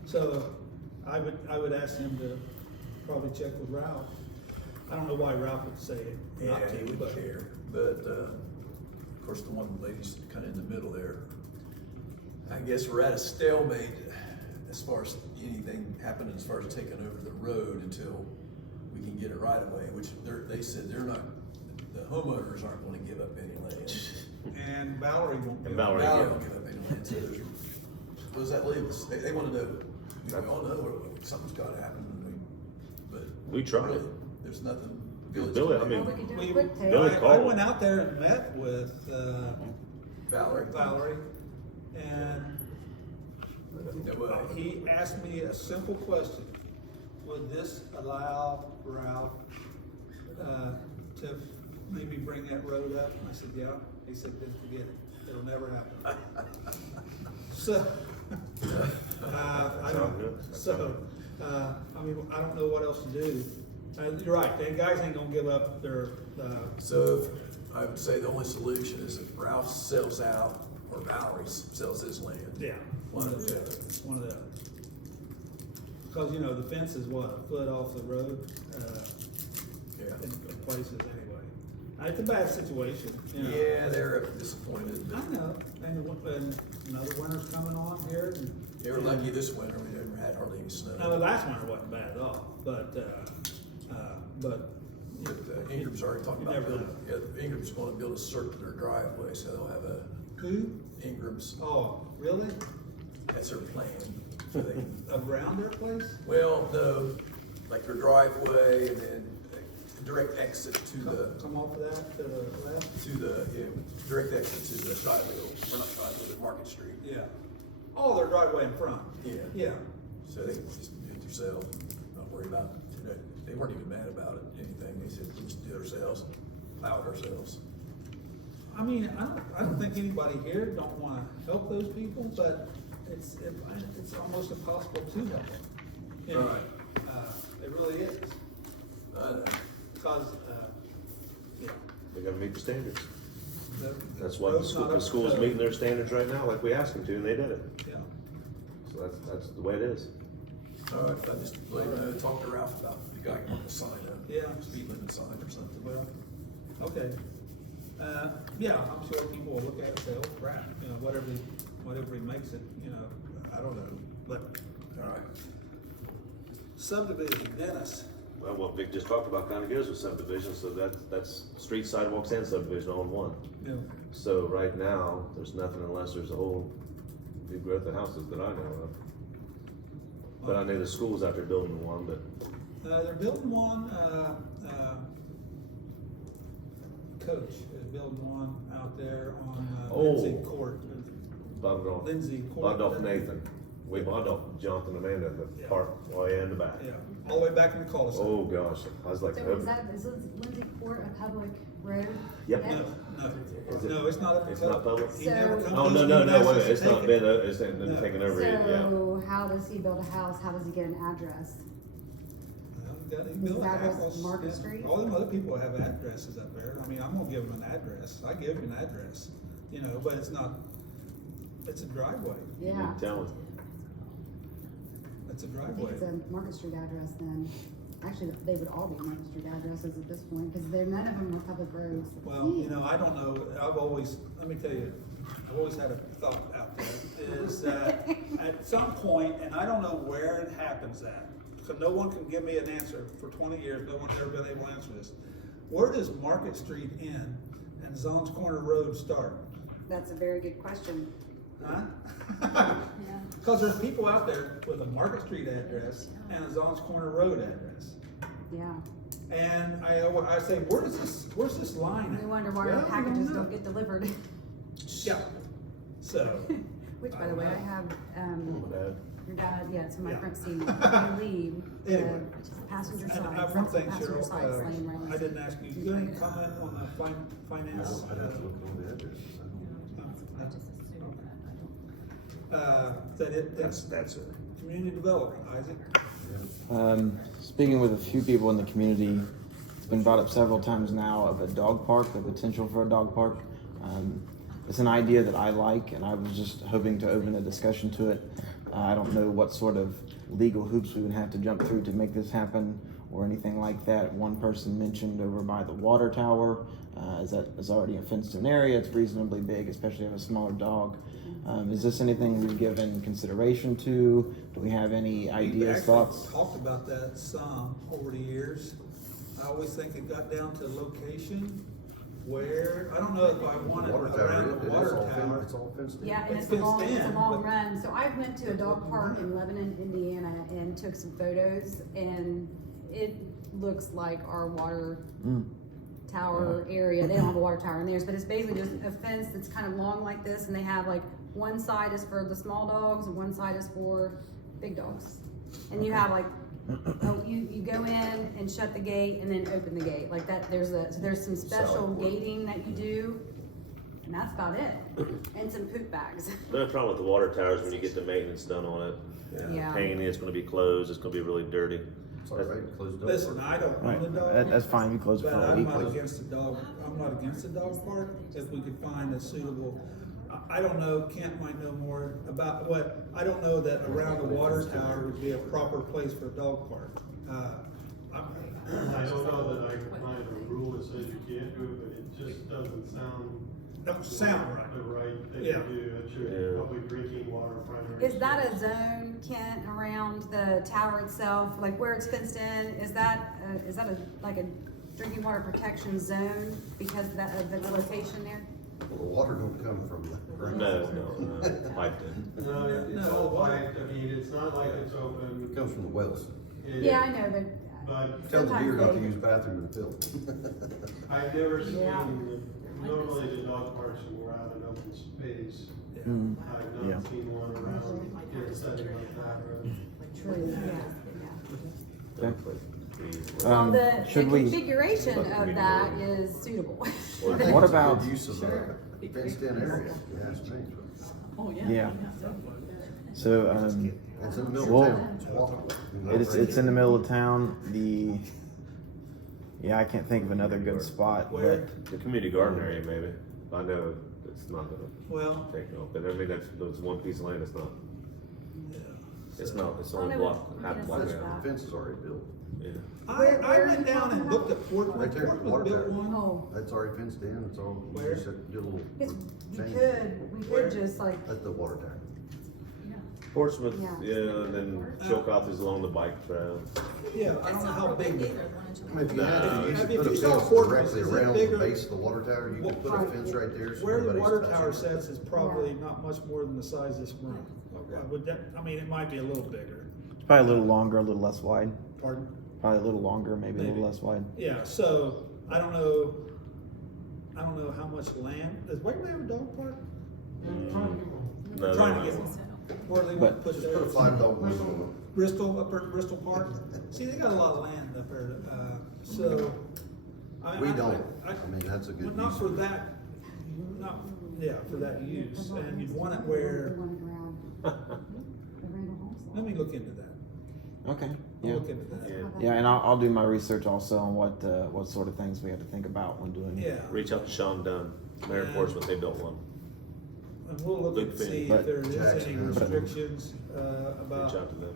So, I would ask him to probably check with Ralph. I don't know why Ralph would say it yeah, not to, he but. wouldn't care, but, of course, the one lady's kind of in the middle there. I guess we're at a stalemate as far as anything happening as far as taking over the road until we can get it right away, which they said they're not, the homeowners aren't gonna give up any land. And Valerie won't be. Valerie. Valley won't give up any land, so there's, what does that leave us? They wanna know, we all know something's gotta happen, but. We tried. really, there's nothing. Billy, I mean, Well, we could do We- a quick take. Billy I called. went out there and met with, Valerie. and No way. he asked me a simple question. Would this allow Ralph, to maybe bring that road up? And I said, yeah. He said, then forget it. It'll never happen. So, I mean, I don't know what else to do. You're right, the guys ain't gonna give up their, So I would say the only solution is if Ralph sells out or Valerie sells his land. yeah. One of the other. One of the other. Cause you know, the fence is what, a foot off the road, Yeah. in places anyway. It's a bad situation, you know. Yeah, they're disappointed. I know, and another winter's coming on here. They were lucky this winter, we never had hardly any snow. No, the last winter wasn't bad at all, but But Ingram's already talking You about never building, yeah, Ingram's gonna build a circular driveway, so they'll have a, who? Ingram's, Oh, really? that's their plan. So they can, Around their place? well, no, like their driveway and then a direct exit to the, Come off of that to the left? direct exit to the Shiveville, or not Shiveville, the Market Street. Yeah. Oh, their driveway in front? Yeah. Yeah. So they can just do it themselves, not worry about, they weren't even mad about it, anything, they said, we just do it ourselves, plow it ourselves. I mean, I don't think anybody here don't wanna help those people, but it's almost impossible to help them. You know, Right. It really is, I know. cause, yeah. they gotta meet the standards. the That's why the road's not up to school's code. meeting their standards right now, like we asked them to, and they did it. Yeah. So that's the way it is. All right, I just, talk to Ralph about the guy wanting to sign a Yeah. speed limit sign or something. Well, okay. Yeah, I'm sure people will look at it and say, oh crap, you know, whatever he makes it, you know, I don't know, but All right. subdivision, Dennis. Well, what Vic just talked about kinda goes with subdivision, so that's street sidewalks and subdivision all in one. Yeah. So right now, there's nothing unless there's a whole new growth of houses that I know of. But I know the school's out there building one, but They're building one, Coach is building one out there on, Lindsay Court. bought it off, Lindsay Court. bought it off Nathan. We bought it off Jonathan and Amanda in the Yeah. park, way in the back. Yeah, all the way back in the cul-de-sac. Oh, gosh, I was like, So is Lindsay Court a public road? Yep. yet? No, it's not. It's not public? He never So- comes. Oh, no, he wait a minute, asks us it's to not take been, it. it's been No. taken over yet, yeah. So how does he build a house? How does he get an address? Well, he His built a address house, is Market yeah. Street? All them other people have addresses up there. I mean, I'm gonna give them an address. I give you an address, you know, but it's not, it's a driveway. You Yeah. need to tell him. It's a I think driveway. it's a Market Street address then. Actually, they would all be Market Street addresses at this point, because none of them are public roads. Well, you know, I don't know, let me tell you, I've always had a thought out there, is that at some point, and I don't know where it happens at, because no one can give me an answer. For 20 years, no one's ever been able to answer this. Where does Market Street end and Zones Corner Road start? That's a very good question. Huh? Yeah. Because there's people out there with a Market Street address and a Zones Corner Road address. Yeah. And I say, where's this line at? We wonder why Well, our we packages know. don't get delivered. Yeah. So, Which, by the way, I have, Dad. your dad, yeah, it's in my Yeah. front seat. I leave Anyway. the passenger and side. one thing, passenger Cheryl, side lane right. I didn't ask you, you got any comment on the finance? I'd have to look on the address. That's it. Community development, Isaac. Speaking with a few people in the community, it's been brought up several times now of a dog park, the potential for a dog park. it's an idea that I like, and I was just hoping to open a discussion to it. I don't know what sort of legal hoops we would have to jump through to make this happen or anything like that. One person mentioned over by the water tower, is already a fenced-in area. It's reasonably big, especially if a smaller dog. Is this anything we've given consideration to? Do we have any ideas, thoughts? We've talked about that some over the years. I always think it got down to location where, I don't know if I want it Water tower, around the it is water all fenced, tower. it's all fenced in. Yeah, and It's it's a long, fenced it's a in, long but- run. So I went to a dog park in Lebanon, Indiana, and took some photos, and it looks like our water tower area. They don't have a water tower in theirs, but it's basically just a fence that's kind of long like this, and they have like one side is for the small dogs and one side is for big dogs. And you have like, you go in and shut the gate and then open the gate like that. There's some special gating that you do, and that's about it. And some poop bags. The only problem with the water tower is when you get the maintenance done on it. Yeah. Painting, it's gonna be closed, it's gonna be really dirty. It's all right, close the door. Listen, I don't Right, own a dog. that's fine, you close it But for a I'm week. not against the dog park, if we could find a suitable, I don't know, Kent might know more about I don't know that around the water tower would be a proper place for a dog park. I don't know that I can find a rule that says you can't do it, but it just doesn't sound right. the right thing Yeah. to do. It's your public drinking water primary. Is that a zone, Kent, around the tower itself, like where it's fenced in? Is that like a drinking water protection zone because of of its location there? Well, the water don't come from the ground. No, Piketon. No, it's all piped. I mean, it's not like it's open. It comes from the wells. Yeah, I know, But Tell the deer not to Sometimes use the bathroom in the field. I've never seen, Yeah. normally the dog parks are more out in open space. Mm. I've Yeah. not seen one around in a setting like that. true, yeah. Um, Well, the should we- configuration of that is suitable. What about- Good use of a fenced-in area, yeah, it's changed. Oh, yeah. Yeah. So, It's in the middle Well, of town, it's walkable. it's in the middle of town. I can't think of another good spot, Where? but The community garden area maybe. I know it's not gonna Well, take off, but I mean, that's one piece of land, it's not, it's I only know block, what- half I'm block gonna The search out. that. fence is already built. Yeah. I went down and looked at Portland. Right there, the Portland water built tower. one. Oh, That's already fenced in, it's all, you Where? just have to do a little it's, change. we could just like, At the water tower. Portsmouth, Yeah. yeah, and then Chillicothe is along the bike trail. Yeah, I don't know how big. I mean, if you had to, you If could you put a saw fence Portland, directly is it around bigger? the base of the water tower, you could put a fence right there. so Where the nobody's water touching tower it. sets is probably not much more than the size of this room. I mean, it might be a little bigger. it's probably a little longer, a little less wide. Pardon? Probably a little longer, maybe a Maybe. little less wide. Yeah, so, I don't know how much land, does Waverly have a dog park? No, Trying to no, get one. Where are they But- put Just put a their, 5-dog limit on it. Bristol, up at Bristol Park? See, they got a lot of land up there, so. We don't, I mean, that's a good But not use. for that, for that use, and you'd want it where, let me look into that. Okay. I'll Yeah. look into that. Yeah, and I'll do my research also on what sort of things we have to think about when doing. Yeah, Reach out to Sean Dunn, Mayor of Portsmouth, they built one. and we'll look and see if there is any Jackson. restrictions, Reach about, out to them.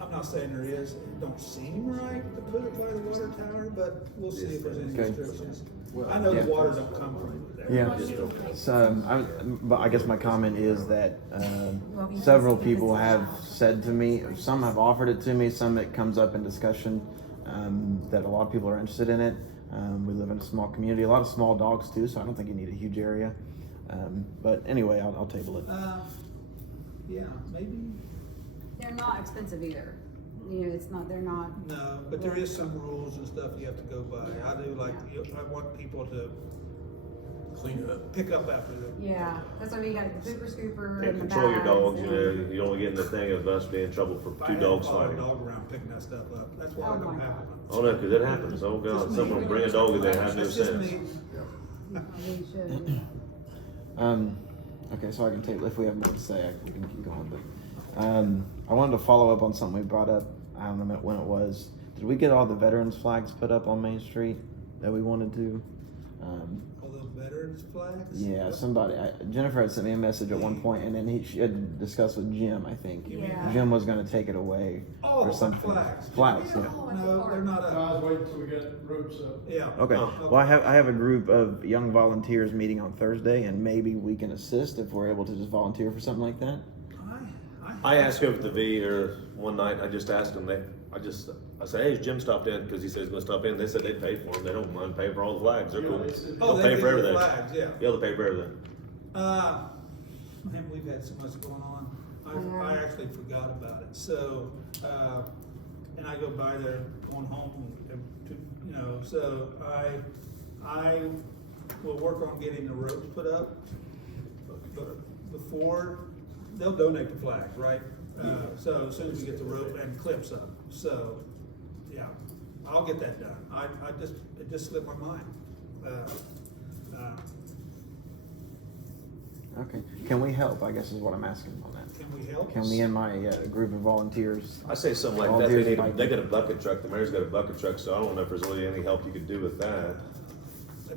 I'm not saying there is, it don't seem right to put it by the water tower, but we'll see if there's any Okay. restrictions. I know the Yeah. water don't come from there. Yeah. So, but I guess my comment is that several people have said to me, some have offered it to me, some it comes up in discussion, that a lot of people are interested in it. We live in a small community, a lot of small dogs too, so I don't think you need a huge area. But anyway, I'll table it. Yeah, maybe, they're not expensive either. You know, they're not, no, but there is some rules and stuff you have to go by. I do like, I want people to Clean it up. pick up after them. yeah, that's why you got the pooper scooper Can't and the control your bags dogs, you and- know, you don't wanna get in the thing of us being in trouble for If I two had dogs to follow a fighting. dog around picking that stuff up, that's why I Oh don't my have God. one. Oh no, cause it happens, oh god, Just me. someone will bring a dog in there and have no That's just sense. me. We should. Okay, so I can take, if we have more to say, we can keep going, but, I wanted to follow up on something we brought up, I don't know when it was. Did we get all the veterans flags put up on Main Street that we wanted to? All the better veterans flags? Yeah, somebody, Jennifer had sent me a message at one point, and then she had discussed with Jim, I think. Yeah. Jim was gonna take it away Oh, or something. flags. Flags, yeah. No, they're not I up. was waiting till we got ropes up. Yeah. Okay, well, I have a group of young volunteers meeting on Thursday, and maybe we can assist if we're able to just volunteer for something like that. I asked over at the V or one night, I just asked them, I said, hey, has Jim stopped in? Cause he said he's gonna stop in. They said they'd pay for them. They don't mind paying for all the flags. They're cool. Oh, They'll they pay for do the everything. flags, yeah. Yeah, they'll pay for everything. Man, we've had so much going on. I actually forgot about it. So, and I go by there going home and, so I will work on getting the ropes put up. But before, they'll donate the flags, right? So as soon as we get the rope and clips up. So, yeah, I'll get that done. It just slipped my mind. Okay, can we help, I guess is what I'm asking on that. Can we help? Can me and my group of volunteers? I say something like that. volunteers They got a bucket truck. The mayor's got a bucket truck, so I don't know if there's really any help you could do with that.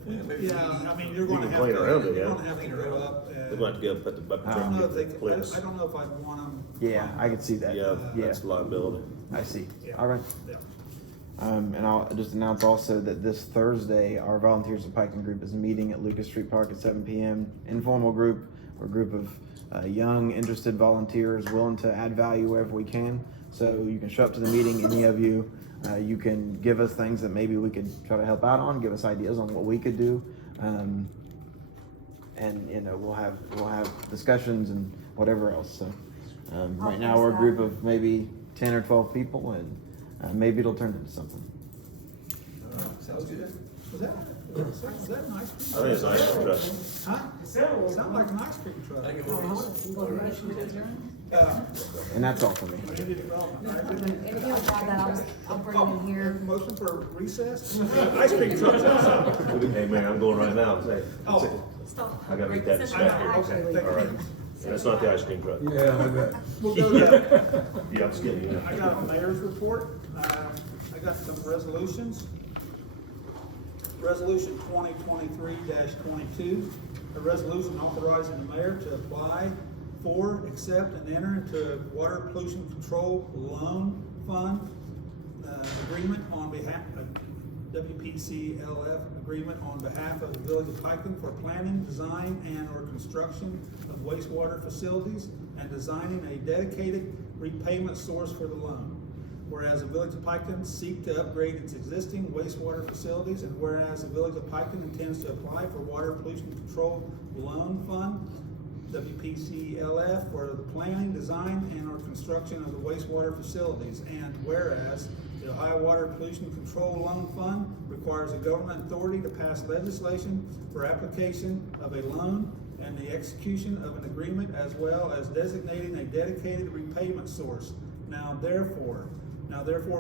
Yeah, I mean, you're You gonna can have clean around to, it, you're yeah. gonna have to go up They're and. gonna have to go put the bucket I truck don't know if in they, the clips. I don't know if I'd want them. Yeah, I could see that. Yeah, Yeah, that's liability. I see. Yeah. All right. Yeah. And I'll just announce also that this Thursday, our Volunteers of Piketon group is meeting at Lucas Street Park at 7 p.m. Informal group. We're a group of young, interested volunteers willing to add value wherever we can. So you can show up to the meeting, any of you. You can give us things that maybe we could try to help out on, give us ideas on what we could do. And we'll have discussions and whatever else. So right now we're a group of maybe 10 or 12 people, and maybe it'll turn into something. Sounds good. Was that an ice cream? I think it's nice for us. Huh? Sounded like an ice cream truck. And that's all for me. And if you'll grab that, I'll bring it in here. Motion for recess? Ice cream truck. Hey, man, I'm going right now. Say, Oh. I gotta make that distracted. Okay. All right. That's not the ice cream truck. Yeah, I bet. We'll go to, Yeah, I'm just kidding. I got a mayor's report. I got some resolutions. Resolution 2023-22, a resolution authorizing the mayor to apply for, accept, and enter into a water pollution control loan fund agreement on behalf of WPCLF agreement on behalf of the Village of Piketon for planning, design, and/or construction of wastewater facilities and designing a dedicated repayment source for the loan. Whereas the Village of Piketon seek to upgrade its existing wastewater facilities, and whereas the Village of Piketon intends to apply for Water Pollution Control Loan Fund, WPCLF, for the planning, design, and/or construction of the wastewater facilities, and whereas the Ohio Water Pollution Control Loan Fund requires a government authority to pass legislation for application of a loan and the execution of an agreement, as well as designating a dedicated repayment source. Now therefore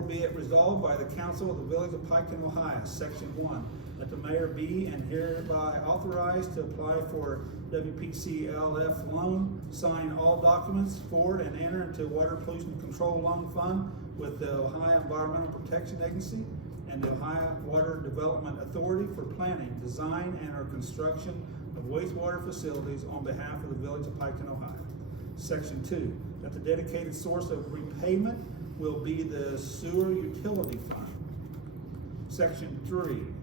be it resolved by the Council of the Village of Piketon, Ohio, Section 1, that the mayor be and hereby authorized to apply for WPCLF loan, sign all documents for and enter into Water Pollution Control Loan Fund with the Ohio Environmental Protection Agency and the Ohio Water Development Authority for planning, design, and/or construction of wastewater facilities on behalf of the Village of Piketon, Ohio. Section 2, that the dedicated source of repayment will be the sewer utility fund. Section 3,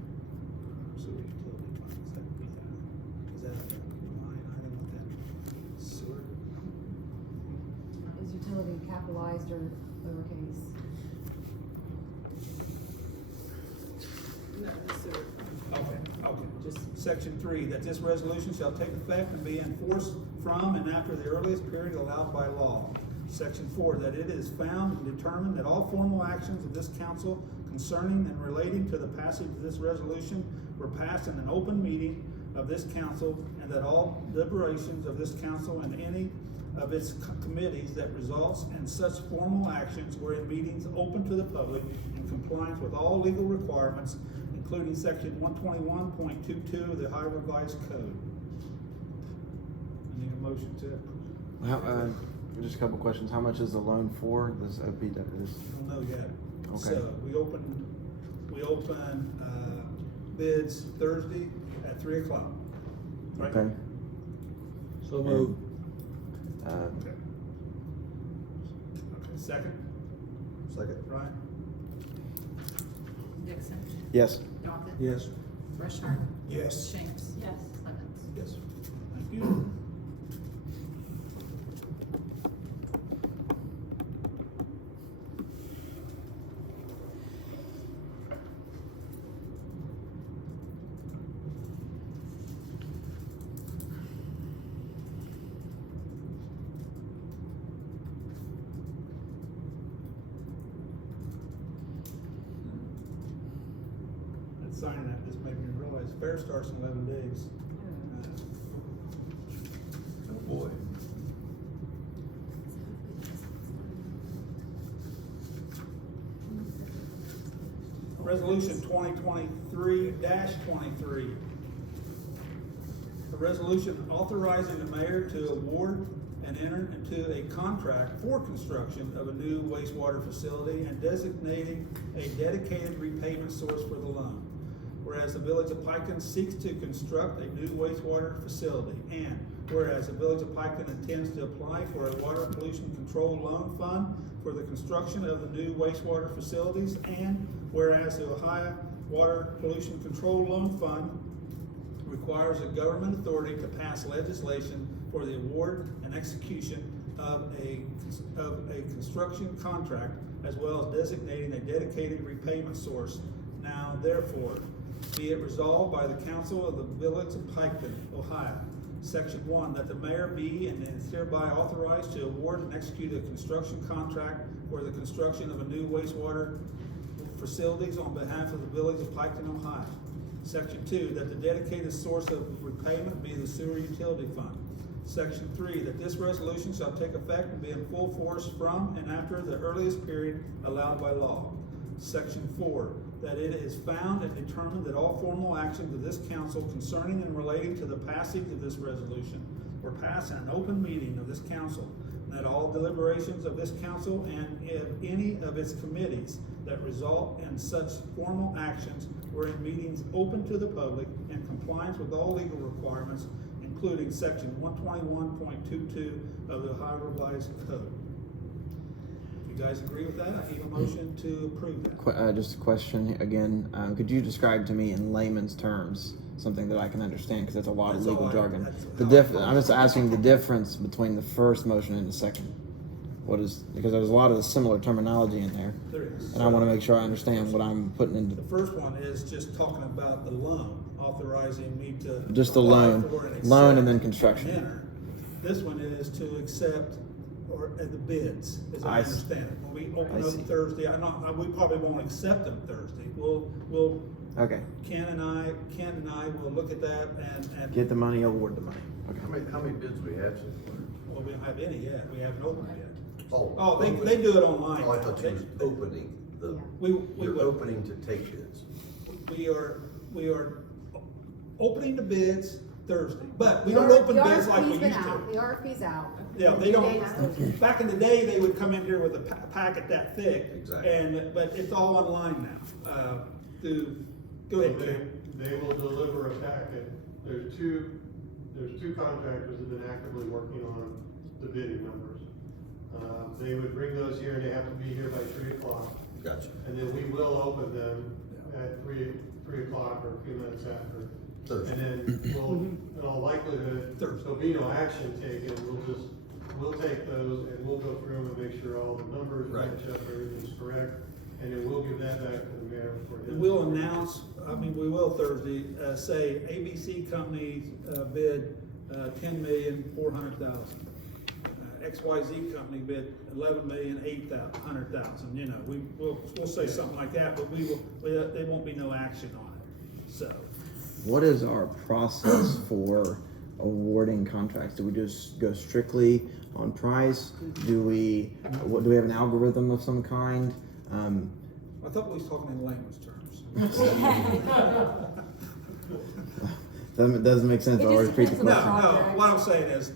sewer utility fund, is that a line item with that? Sewer? Is utility capitalized or lowercase? No, the sewer fund. Okay, just section 3, that this resolution shall take effect and be enforced from and after the earliest period allowed by law. Section 4, that it is found and determined that all formal actions of this council concerning and relating to the passage of this resolution were passed in an open meeting of this council, and that all deliberations of this council and any of its committees that results in such formal actions were in meetings open to the public in compliance with all legal requirements, including section 121.22 of the Ohio Revised Code. I need a motion to approve. Just a couple questions. How much is the loan for this OPW? I don't know yet. Okay. So we open bids Thursday at 3 o'clock. Right? Okay. So moved. Okay. Okay, second, Second. Ryan? Dixon, Yes. Doggett. Yes. Rushard. Yes. James. Yes. Clemens. Yes. Thank you. That signing that just made me realize fair starts in 11 days. Oh, boy. Resolution 2023-23. A resolution authorizing the mayor to award and enter into a contract for construction of a new wastewater facility and designating a dedicated repayment source for the loan. Whereas the village of Piketon seeks to construct a new wastewater facility, and whereas the village of Piketon intends to apply for a water pollution control loan fund for the construction of the new wastewater facilities, and whereas the Ohio Water Pollution Control Loan Fund requires a government authority to pass legislation for the award and execution of a construction contract, as well as designating a dedicated repayment source. Now therefore, be it resolved by the council of the village of Piketon, Ohio, Section 1, that the mayor be and is hereby authorized to award and execute a construction contract for the construction of a new wastewater facilities on behalf of the village of Piketon, Ohio. Section 2, that the dedicated source of repayment be the sewer utility fund. Section 3, that this resolution shall take effect and be in full force from and after the earliest period allowed by law. Section 4, that it is found and determined that all formal actions of this council concerning and relating to the passage of this resolution were passed in an open meeting of this council, and that all deliberations of this council and of any of its committees that result in such formal actions were in meetings open to the public in compliance with all legal requirements, including section 121.22 of the Ohio Revised Code. You guys agree with that? I need a motion to approve that. Just a question again. Could you describe to me in layman's terms something that I can understand? Because that's a lot of That's legal all jargon. that's I'm just asking the difference between the first motion and the second. What is, because there's a lot of the similar terminology in there, There is. and I want to make sure I understand what I'm putting into. The first one is just talking about the loan, authorizing me to. Just the apply loan. for and Loan and accept then construction. and enter. This one is to accept or the bids, as I I see. understand it. When we I open up see. Thursday, we probably won't accept them Thursday. We'll, Okay. Ken and I will look at that and. Get the money, award the money. Okay. How many bids we have so far? Well, we don't have any yet. We haven't opened it yet. Oh, They do it online. Oh, I now. thought you was opening the, We you're will. opening to take bids. We are opening the bids Thursday, but we don't open bids like we used to. The RFP's out. Yeah, they don't, back in the day, they would come in here with a packet that thick. Exactly. But it's all online now, go ahead, Ken. They will deliver a packet. There's two contractors that have been actively working on the bidding numbers. They would bring those here, and they have to be here by 3:00. Gotcha. And then we will open them at 3:00 or a few minutes after. Thursday. And then we'll, in all likelihood, there'll be no action taken. We'll take those and we'll go through them and make sure all the numbers match up, everything's correct. And then we'll give that back to the mayor for his. And we'll announce, we will Thursday, say ABC Company, bid, $10,400,000. XYZ Company bid $11,800,000, you know, we'll say something like that, but there won't be no action on it, so. What is our process for awarding contracts? Do we just go strictly on price? Do we have an algorithm of some kind? I thought we was talking in layman's terms. Doesn't make sense. I always repeat the No, question. what I'm saying is,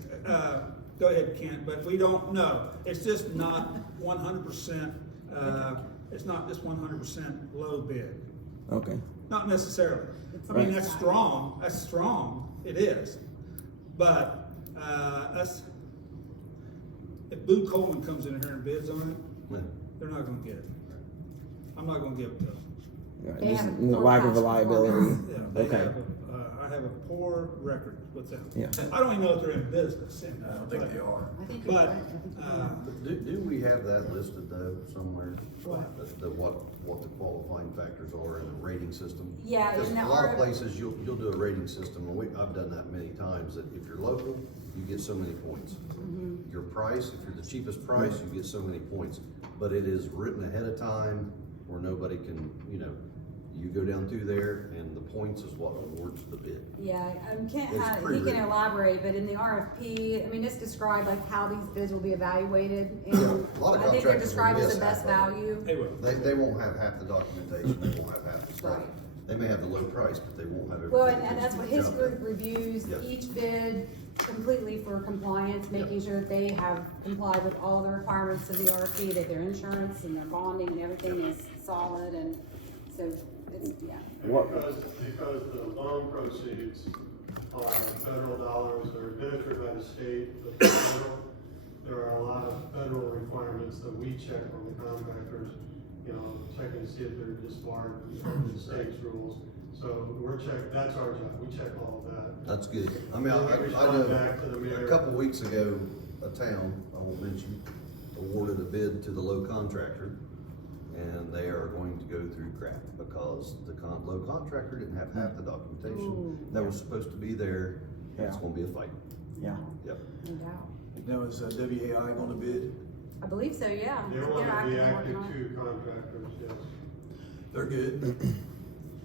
go ahead, Kent, but we don't know. It's just not 100%, it's not just 100% low bid. Okay. Not necessarily. I mean, that's strong, it is. But, if Blue Coleman comes in here and bids on Yeah. it, they're not gonna get it. I'm not gonna give it to them. Right, They just have a poor lack of past reliability. performance. Yeah, they Okay. have, I have a poor record with them. Yeah. I don't even know if they're in business. I don't think they are. I think you're But, right. I think you're uh, right. Do we have that listed though, somewhere? What? What the qualifying factors are in the rating system? Yeah, Because in a the lot of RF places, you'll do a rating system, and I've done that many times, that if you're local, you get so many points. Your price, if you're the cheapest price, you get so many points, but it is written ahead of time where nobody can, you go down through there and the points is what awards the bid. Yeah, Kent It's he can pre-written. elaborate, but in the RFP, I mean, it's described like how these bids will be evaluated, Yeah, and a lot of I think they're contractors will described as miss the best half of it. value. they will. They won't have half the documentation, they won't have half the stuff. Right. They may have the low price, but they won't have everything. Well, and that's what his Jump. group reviews, Yes. each bid completely for compliance, making sure that they have complied with all the requirements of the RFP, that their insurance and their bonding and everything is solid, and so it's, yeah. And What- because the loan proceeds are federal dollars, they're administered by the state, but they're federal, there are a lot of federal requirements that we check on the contractors, checking to see if they're disbarred from the state's rules. So that's our job, we check all of that. That's good. I mean, I Respond back to the know, mayor. a couple weeks ago, a town, I won't mention, awarded a bid to the low contractor, and they are going to go through crap, because the low contractor didn't have half the documentation Ooh. that was supposed to be there, and it's Yeah. gonna be a fight. Yeah. Yep. No doubt. Now, is WAI gonna bid? I believe so, yeah. They're They're one of the actively active working on it. two contractors, yes. They're good.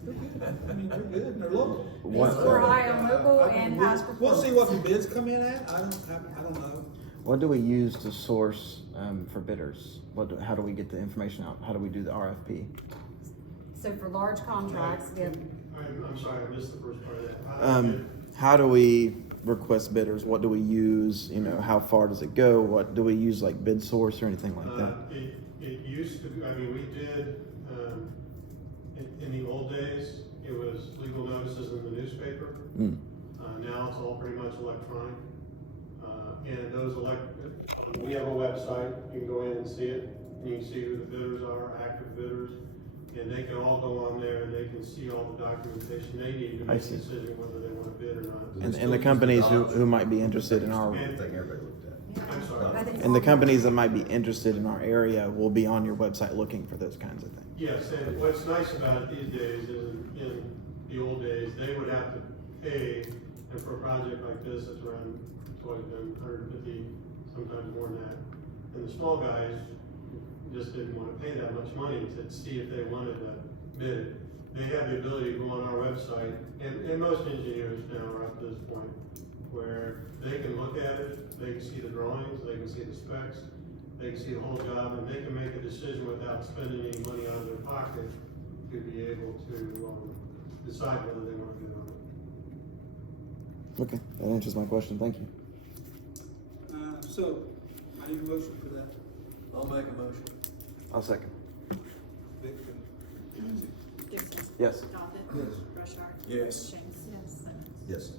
I mean, they're good, and they're local. What- We're high on local I mean, and we'll- past We'll performance. see what the bids come in at, I don't know. What do we use to source for bidders? How do we get the information out? How do we do the RFP? So for large contracts, yeah, I'm sorry, I missed the first part of that. How do we request bidders? What do we use? How far does it go? What do we use, like bid source or anything like that? It used to, we did, in the old days, it was legal notices in the newspaper. Mm. Now it's all pretty much electronic. And we have a website, you can go in and see it, and you can see who the bidders are, active bidders. And they can all go on there and they can see all the documentation they need to I make a see. decision whether they want to bid or not. And the companies who might be interested in our, I think everybody looked at. I'm sorry. I think and the companies that might be interested in our area will be on your website looking for those kinds of things. Yes, and what's nice about it these days is in the old days, they would have to pay, and for a project like this, it's around, it's always been 150, sometimes more than that. And the small guys just didn't want to pay that much money to see if they wanted to bid it. They have the ability to go on our website, and most engineers now are up to this point, where they can look at it, they can see the drawings, they can see the specs, they can see the whole job, and they can make a decision without spending any money out of their pocket to be able to decide whether they want to bid on it. Okay, that answers my question. Thank you. So, I need a motion for that. I'll make a motion. I'll second. Vic and- Dixon. Yes. Doggett. Yes. Rushart. Yes. James. Yes. Yes.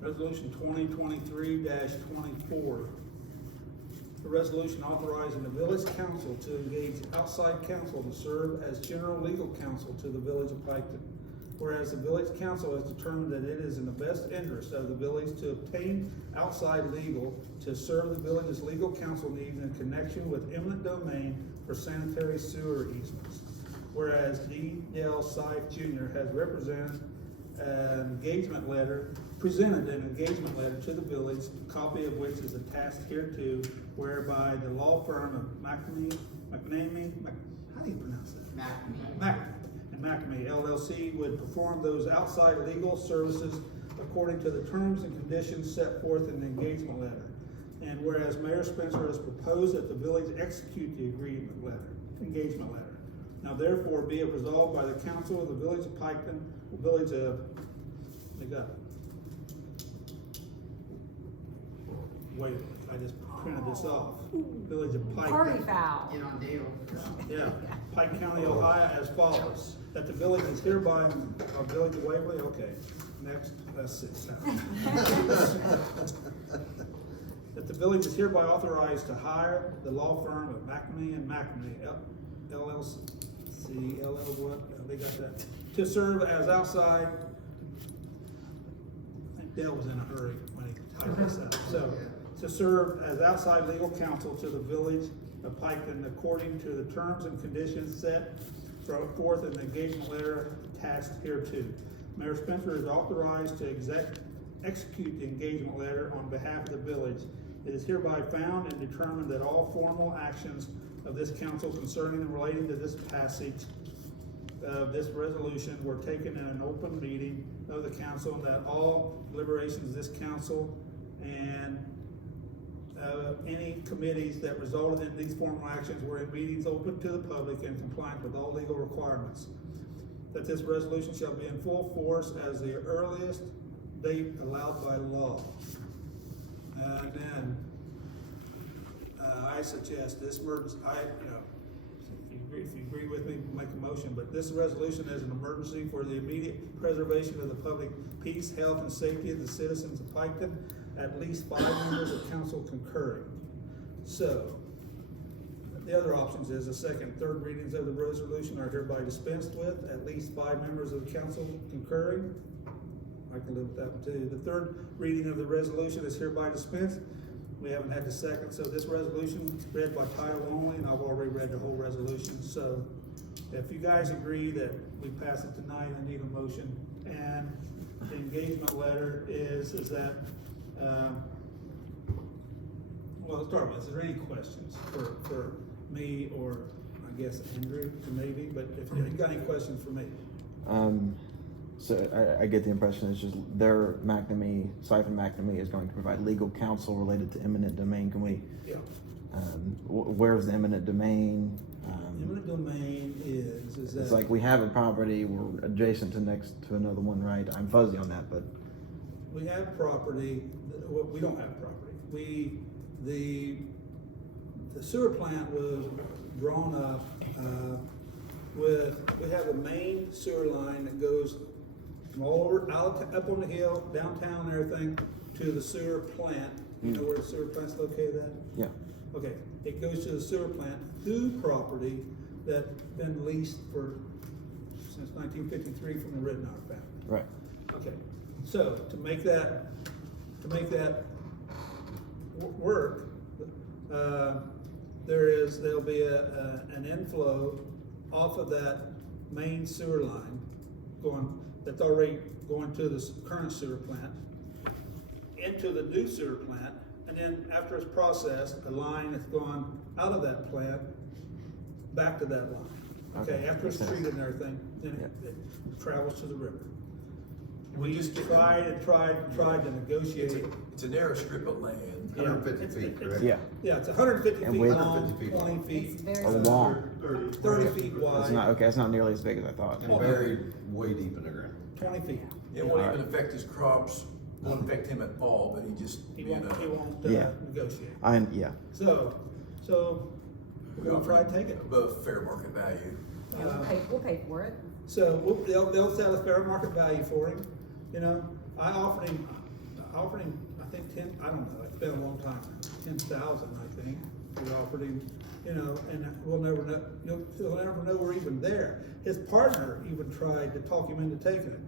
Resolution 2023-24. A resolution authorizing the village council to engage outside counsel to serve as general legal counsel to the village of Piketon. Whereas the village council has determined that it is in the best interest of the village to obtain outside legal to serve the village's legal counsel needs in connection with eminent domain for sanitary sewer easements. Whereas D. Dale Seif Jr. has presented an engagement letter to the village, a copy of which is attached hereto, whereby the law firm of McNamee, how do you pronounce that? McNamee LLC would perform those outside legal services according to the terms and conditions set forth in the engagement letter. And whereas Mayor Spencer has proposed that the village execute the engagement letter. Now therefore be it resolved by the council of the village of Piketon, wait, I just printed this off. Village of Piketon. Party foul. Get on deal. Yeah, Pike County, Ohio, as follows, that the village is hereby, Village of Waverly, okay, next, that's it. That the village is hereby authorized to hire the law firm of McNamee and McNamee, LLC, what, they got that, to serve as outside, I think Dale was in a hurry when he typed this out, so, to serve as outside legal counsel to the village of Piketon according to the terms and conditions set forth in the engagement letter attached hereto. Mayor Spencer is authorized to execute the engagement letter on behalf of the village. It is hereby found and determined that all formal actions of this council concerning and relating to this passage of this resolution were taken in an open meeting of the council, and that all deliberations of this council and any committees that resulted in these formal actions were in meetings open to the public and compliant with all legal requirements. That this resolution shall be in full force as the earliest date allowed by law. And then, I suggest this emergency, if you agree with me, make a motion, but this resolution is an emergency for the immediate preservation of the public peace, health, and safety of the citizens of Piketon, at least 5 members of council concurring. So, the other options is the second, third readings of the resolution are hereby dispensed with, at least 5 members of the council concurring. I can live with that one too. The third reading of the resolution is hereby dispensed. We haven't had the second, so this resolution is read by title only, and I've already read the whole resolution. So if you guys agree that we pass it tonight, I need a motion. And the engagement letter is that, well, let's start with, is there any questions for me or I guess Andrew maybe, but if you got any questions for me? So I get the impression it's just their McNamee, Siphon McNamee is going to provide legal counsel related to eminent domain. Can we, Yeah. where's the eminent domain? Eminent domain is that. It's like we have a property, we're adjacent to next to another one, right? I'm fuzzy on that, but. We have property, well, we don't have property. The sewer plant was drawn up, we have a main sewer line that goes from all over, up on the hill, downtown and everything, to the sewer plant. You know where the sewer plant's located at? Yeah. Okay, it goes to the sewer plant through property that's been leased since 1953 from the Rittenhour family. Right. Okay, so to make that work, there'll be an inflow off of that main sewer line that's already going to the current sewer plant into the new sewer plant, and then after it's processed, a line that's gone out of that plant back to that line. Okay, after it's treated and everything, then it travels to the river. We just tried to negotiate. It's a narrow strip of land. 150 feet, correct? Yeah. Yeah, it's 150 And feet width? long, 150 feet 20 long. feet, It's very long. 30 feet wide. It's not, okay, it's not nearly as big as I thought. And buried way deep in the ground. 20 feet. It won't even affect his crops, won't affect him at all, but He won't Yeah. negotiate. Yeah. So we're gonna try to take it. above fair market value. We'll pay for it. So they'll sell a fair market value for him. You know, I offered him, I think 10, I don't know, it's been a long time, 10,000, I think. We offered him, you know, and we'll never know, he'll never know we're even there. His partner even tried to talk him into taking it.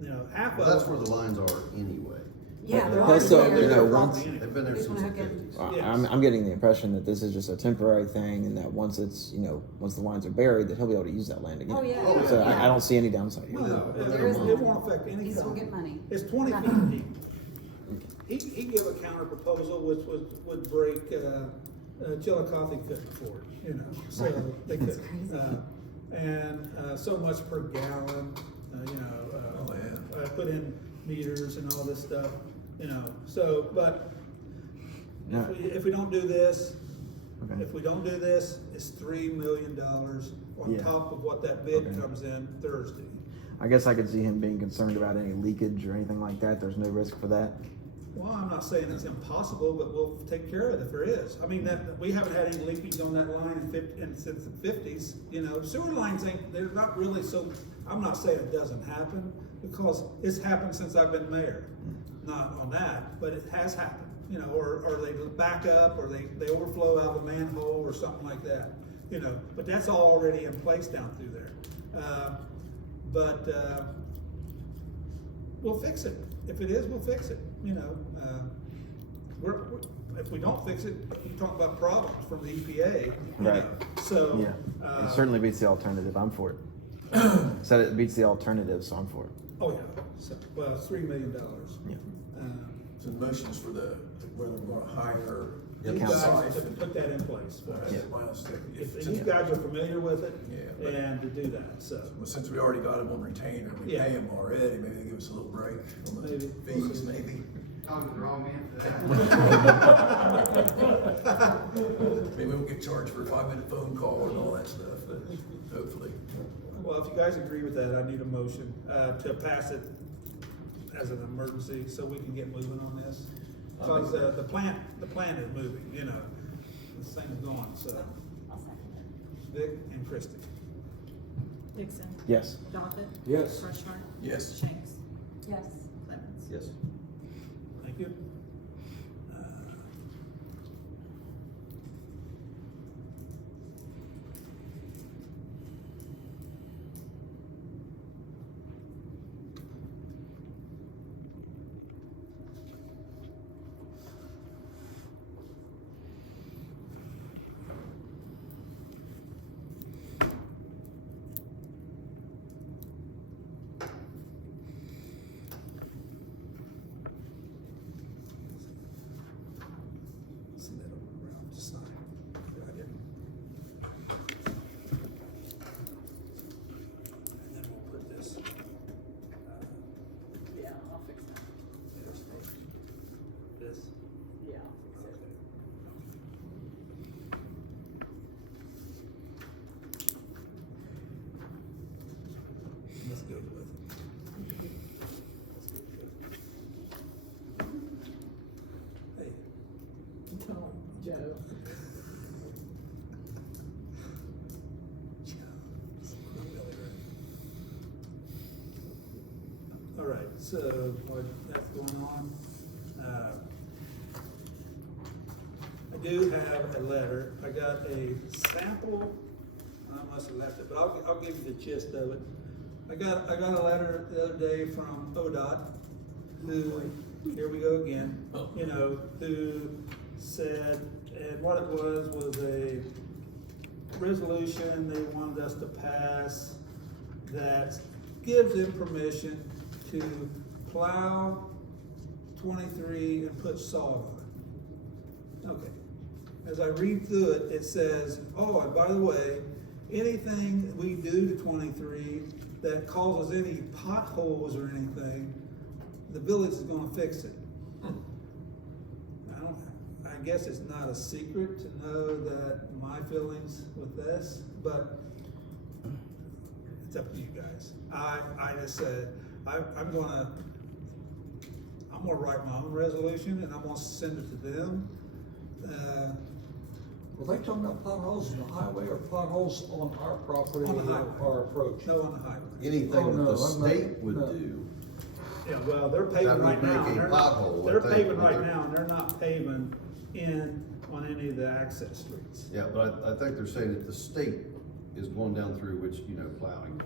You know, half of Well, that's it. where the lines are anyway. Yeah, they're Plus, already there. you know, Their once, property. They've been there Just since wanna the hook in. fifties. Yes. I'm getting the impression that this is just a temporary thing, and that once the lines are buried, that he'll be able to use that land again. Oh, yeah. Oh, So yeah. I don't see any downside here. No, There is it won't affect anything. He still get money. It's 20 feet deep. He gave a counter proposal which would break, Chillicothe couldn't afford, you know, so they That's couldn't. crazy. And so much per gallon, Oh, yeah. put in meters and all this stuff, you know, so, but No. If we don't do this, Okay. if we don't do this, it's $3 million on Yeah. top of what that bid Okay. comes in Thursday. I guess I could see him being concerned about any leakage or anything like that. There's no risk for that. Well, I'm not saying it's impossible, but we'll take care of it if there is. I mean, we haven't had any leakage on that line since the fifties, you know. Sewer lines they're not really so, I'm not saying it doesn't happen, because it's happened since I've been mayor. Not on that, but it has happened, you know, or they back up, or they overflow out of a manhole or something like that, you know. But that's all already in place down through there. We'll fix it. If it is, we'll fix it, you know. If we don't fix it, you talk about problems from the EPA. You Right. know. So. Yeah. It certainly beats the alternative. I'm for it. Said it beats the alternative, so I'm for it. Oh, yeah. So, well, it's $3 million. Yeah. So the motion is for whether we're gonna hire. Yeah, You council. guys to put that in place for us. That's my mistake. If you guys are familiar with it, Yeah. and to do that, so. Well, since we already got him on retainer, we Yeah. pay him already, maybe they give us a little break on the Maybe. fees, maybe. Talking to the wrong man for that. Maybe we won't get charged for a 5-minute phone call and all that stuff, but hopefully. Well, if you guys agree with that, I need a motion, to pass it as an emergency, so we can get moving on this. Because, the plant is moving, you know, this thing's going, so. I'll second Vic and Christie. it. Dixon. Yes. Doggett. Yes. Rushmore. Yes. Shanks. Yes. Clemens. Yes. Thank you. Send that over around to sign. Right here. And then we'll put this. Yeah, I'll fix that. There's this. Yeah, I'll fix it. Let's go with it. Hey. Tell Joe. All right, so what that's going on, I do have a letter. I got a sample. I must have left it, but I'll give you the gist of it. I got a letter the other day from ODOT, who, here we go again, you know, who said, and what it was a resolution they wanted us to pass that gives them permission to plow 23 and put salt on it. Okay. As I read through it, it says, oh, and by the way, anything we do to 23 that causes any potholes or anything, the village is gonna fix it. I guess it's not a secret to know that my feelings with this, but it's up to you guys. I just said, I'm gonna write my own resolution and I'm gonna send it to them. Were they talking about potholes on the highway or potholes on our property On the or highway. our approach? No, on the highway. Anything Oh, that no, the I'm not- state would no. do. Yeah, well, they're That paving would right now. make a They're pothole, not, I they're think, paving but right they're- now and they're not paving on any of the access streets. Yeah, but I think they're saying that the state is going down through, which, you know, plowing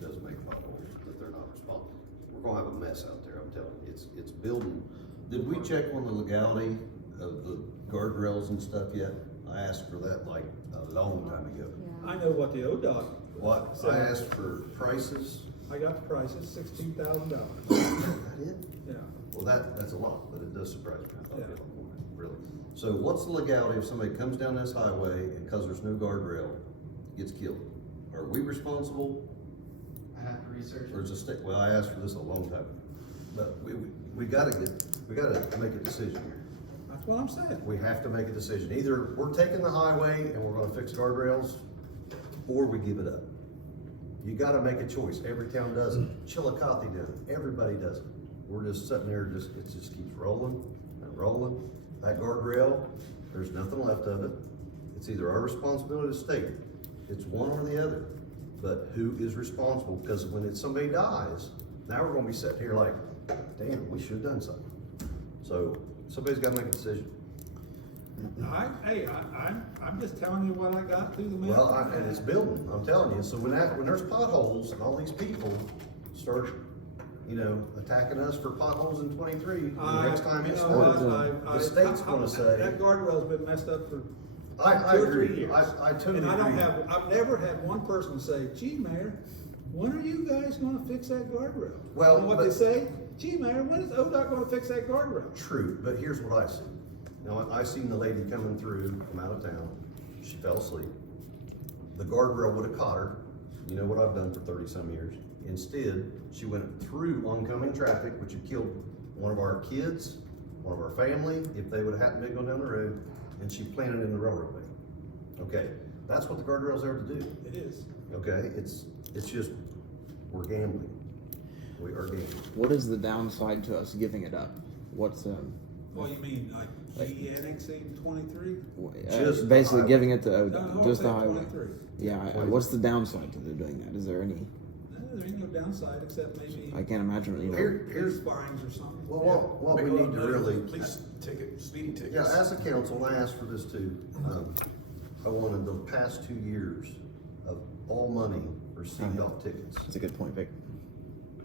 does make potholes, but they're not responsible. We're gonna have a mess out there, I'm telling you, it's building. Did we check on the legality of the guardrails and stuff yet? I asked for that like a long time ago. I know what the ODOT. What, said. I asked for prices, I got the prices, $16,000. that it? Yeah. Well, that's a lot, but it does surprise me, I thought Yeah. it was more, really. So what's the legality if somebody comes down this highway and cause there's no guardrail, gets killed? Are we responsible, I have to research or it. is the state, well, I asked for this a long time, but we gotta make a decision here. That's what I'm saying. We have to make a decision. Either we're taking the highway and we're gonna fix guardrails, or we give it up. You gotta make a choice. Every town does it. Chillicothe does it. Everybody does it. We're just sitting there, it just keeps rolling and rolling. That guardrail, there's nothing left of it. It's either our responsibility to state, it's one or the other. But who is responsible? Because when somebody dies, now we're gonna be sitting here like, damn, we should have done something. So somebody's gotta make a decision. I'm just telling you what I got through the mail. Well, and it's building, I'm telling you. So when there's potholes and all these people start, attacking us for potholes in 23, the next time it's the state's gonna say. That guardrail's been messed up for I 2 or agree. 3 years. I totally And agree. I've never had one person say, gee, Mayor, when are you guys gonna fix that guardrail? Well, You know what but- they say? Gee, Mayor, when is ODOT gonna fix that guardrail? True, but here's what I see. Now, I seen the lady coming through from out of town. She fell asleep. The guardrail would have caught her. You know what I've done for 30-some years. Instead, she went through oncoming traffic, which had killed one of our kids, one of our family, if they would have happened to go down the road, and she planted in the railroad bed. Okay, that's what the guardrail's there to do. It is. Okay, it's just, we're gambling. We are gambling. What is the downside to us giving it up? What's What do you mean, like annexing 23? Just basically the giving it to No, ODOT, no, just the I'll say highway? 23. Yeah, what's the downside to doing that? Is there any? There ain't no downside except maybe I can't imagine, police fines or something. Well, what we need to really. Police ticket, speeding tickets. Yeah, as a council, and I asked for this too, I wanted the past 2 years of all money received off tickets. That's a good point, Vic.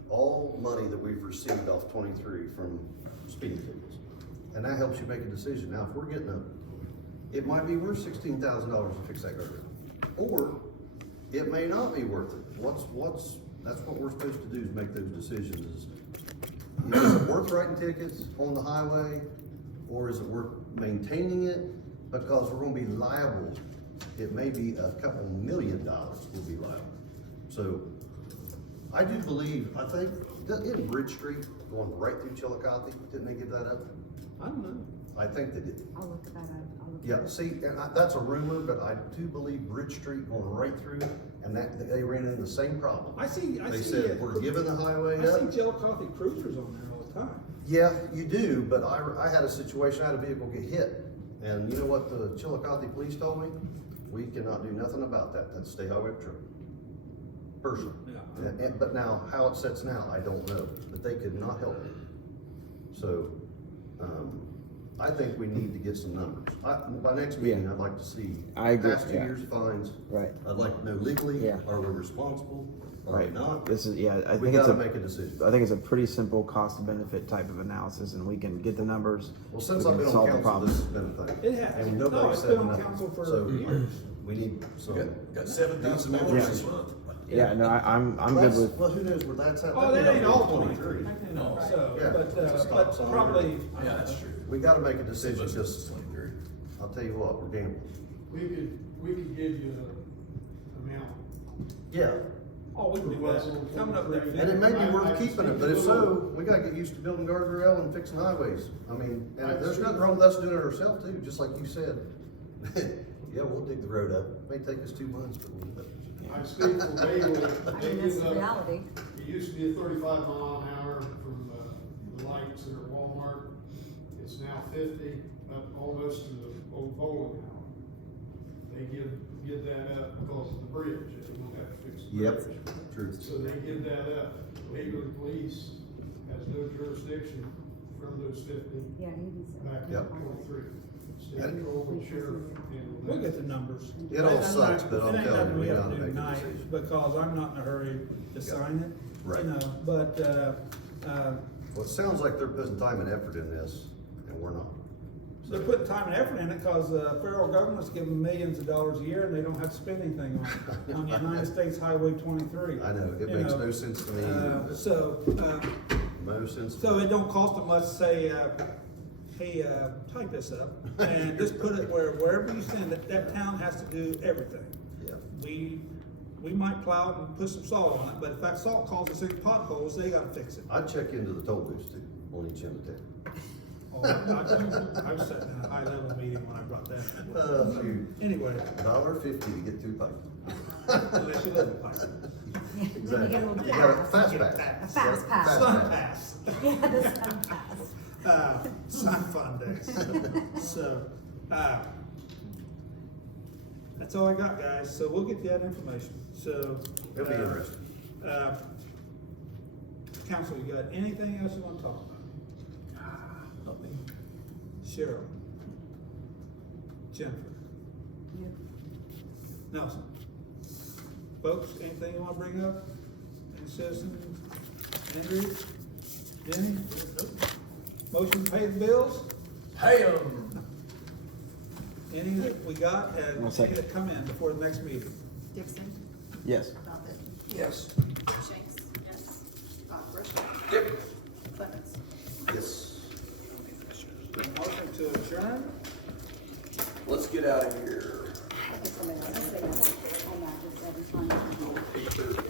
All money that we've received off 23 from speeding tickets. And that helps you make a decision. Now, if we're getting it might be worth $16,000 to fix that guardrail. Or it may not be worth it. That's what we're supposed to do, is make those decisions. Is it worth writing tickets on the highway? Or is it worth maintaining it? Because we're gonna be liable. It may be a couple $1 million we'll be liable. So I do believe, I think, in Bridge Street, going right through Chillicothe, didn't they give that up? I don't know. I think they did. I'll look at that up. I'll look at Yeah, that. see, and that's a rumor, but I do believe Bridge Street going right through, and that, they ran into the same problem. I see. They said, we're giving the highway I up. see Chillicothe cruisers on there all the time. Yeah, you do, but I had a situation, I had a vehicle get hit, and you know what the Chillicothe police told me? We cannot do nothing about that, that's state highway patrol. Personally. Yeah. But now, how it sets now, I don't know, but they could not help me. So, I think we need to get some numbers. By next meeting, I'd like to see. I agree, Past 2 years of fines. Right. I'd like to know legally, Yeah. are we responsible, are we Right. not? This is, I We think it's gotta make a decision. I think it's a pretty simple cost benefit type of analysis, and we can get the numbers. Well, since we I've can been solve on the council, this problem. has been a thing. It has. And No, nobody it's said been on nothing. council for So, years. we need some. Got 7,000 dollars Yeah. this month. Yeah, no, I'm good That's- with. Well, who knows where that's at? Oh, that ain't all 23. No. So, Yeah. but probably, Yeah, that's true. We gotta make a decision, It's just, 23. I'll tell you what, we're gambling. We could give you an amount. Yeah, oh, we can do that. Coming up with that. and it may be I worth can keeping it, speak but to if a so, little- we gotta get used to building guardrail and fixing highways. I mean, and there's nothing wrong with us doing it ourselves too, just like you said. Yeah, we'll dig the road up, may take us 2 months, but we'll do it. I speak from Waverly. I mean, that's the reality. It used to be a 35-mile-an-hour from, the lights at Walmart. It's now 50, up almost to the old bowling alley. They give that up because of the bridge, they don't have to fix the Yep, bridge. truth. So they give that up. Waverly Police has no jurisdiction from those 50 Yeah, he said. back to Yep. 23. State patrol and sheriff handle that. We'll get the numbers. It all sucks, but I'm It ain't telling nothing you, we have gotta to do make a tonight, decision. because I'm not in a hurry to sign it. Right. You know, but, Well, it sounds like they're putting time and effort in this, and we're not. they're putting time and effort in it, cause, federal government's giving millions of dollars a year and they don't have to spend anything on United States Highway 23. I know, it You makes know, no sense to me, either, So, but no sense to so me. it don't cost them much to say, hey, type this up and just put it wherever you send it, that town has to do everything. Yeah. We might plow it and put some salt on it, but if that salt causes any potholes, they gotta fix it. I'd check into the toll booths too, on each end of town. Oh, I was sitting in a high-level meeting when I brought that. Shoot. Anyway, $1.50 to get through Piketon. unless you live in Piketon. Yeah, then you Exactly. get a little You got a pass. fast Get pass. that. A fast pass. Sun pass. Yeah, the sun pass. Sun fun days. So, that's all I got, guys. So we'll get you that information. So. It'll be interesting. Council, you got anything else you want to talk about? Nothing. Cheryl? Jennifer? Yep. Nelson? Folks, anything you want to bring up? Any citizens? Andrew? Jenny? Motion to pay the bills? Pay 'em. Any that we got, One and any second. that come in before the next meeting? Dixon, Yes. Talbot, Yes. Shanks, yes, Rush, Yep. Clemens. Yes. Motion to adjourn? Let's get out of here. I think somebody else is saying on that, just every time.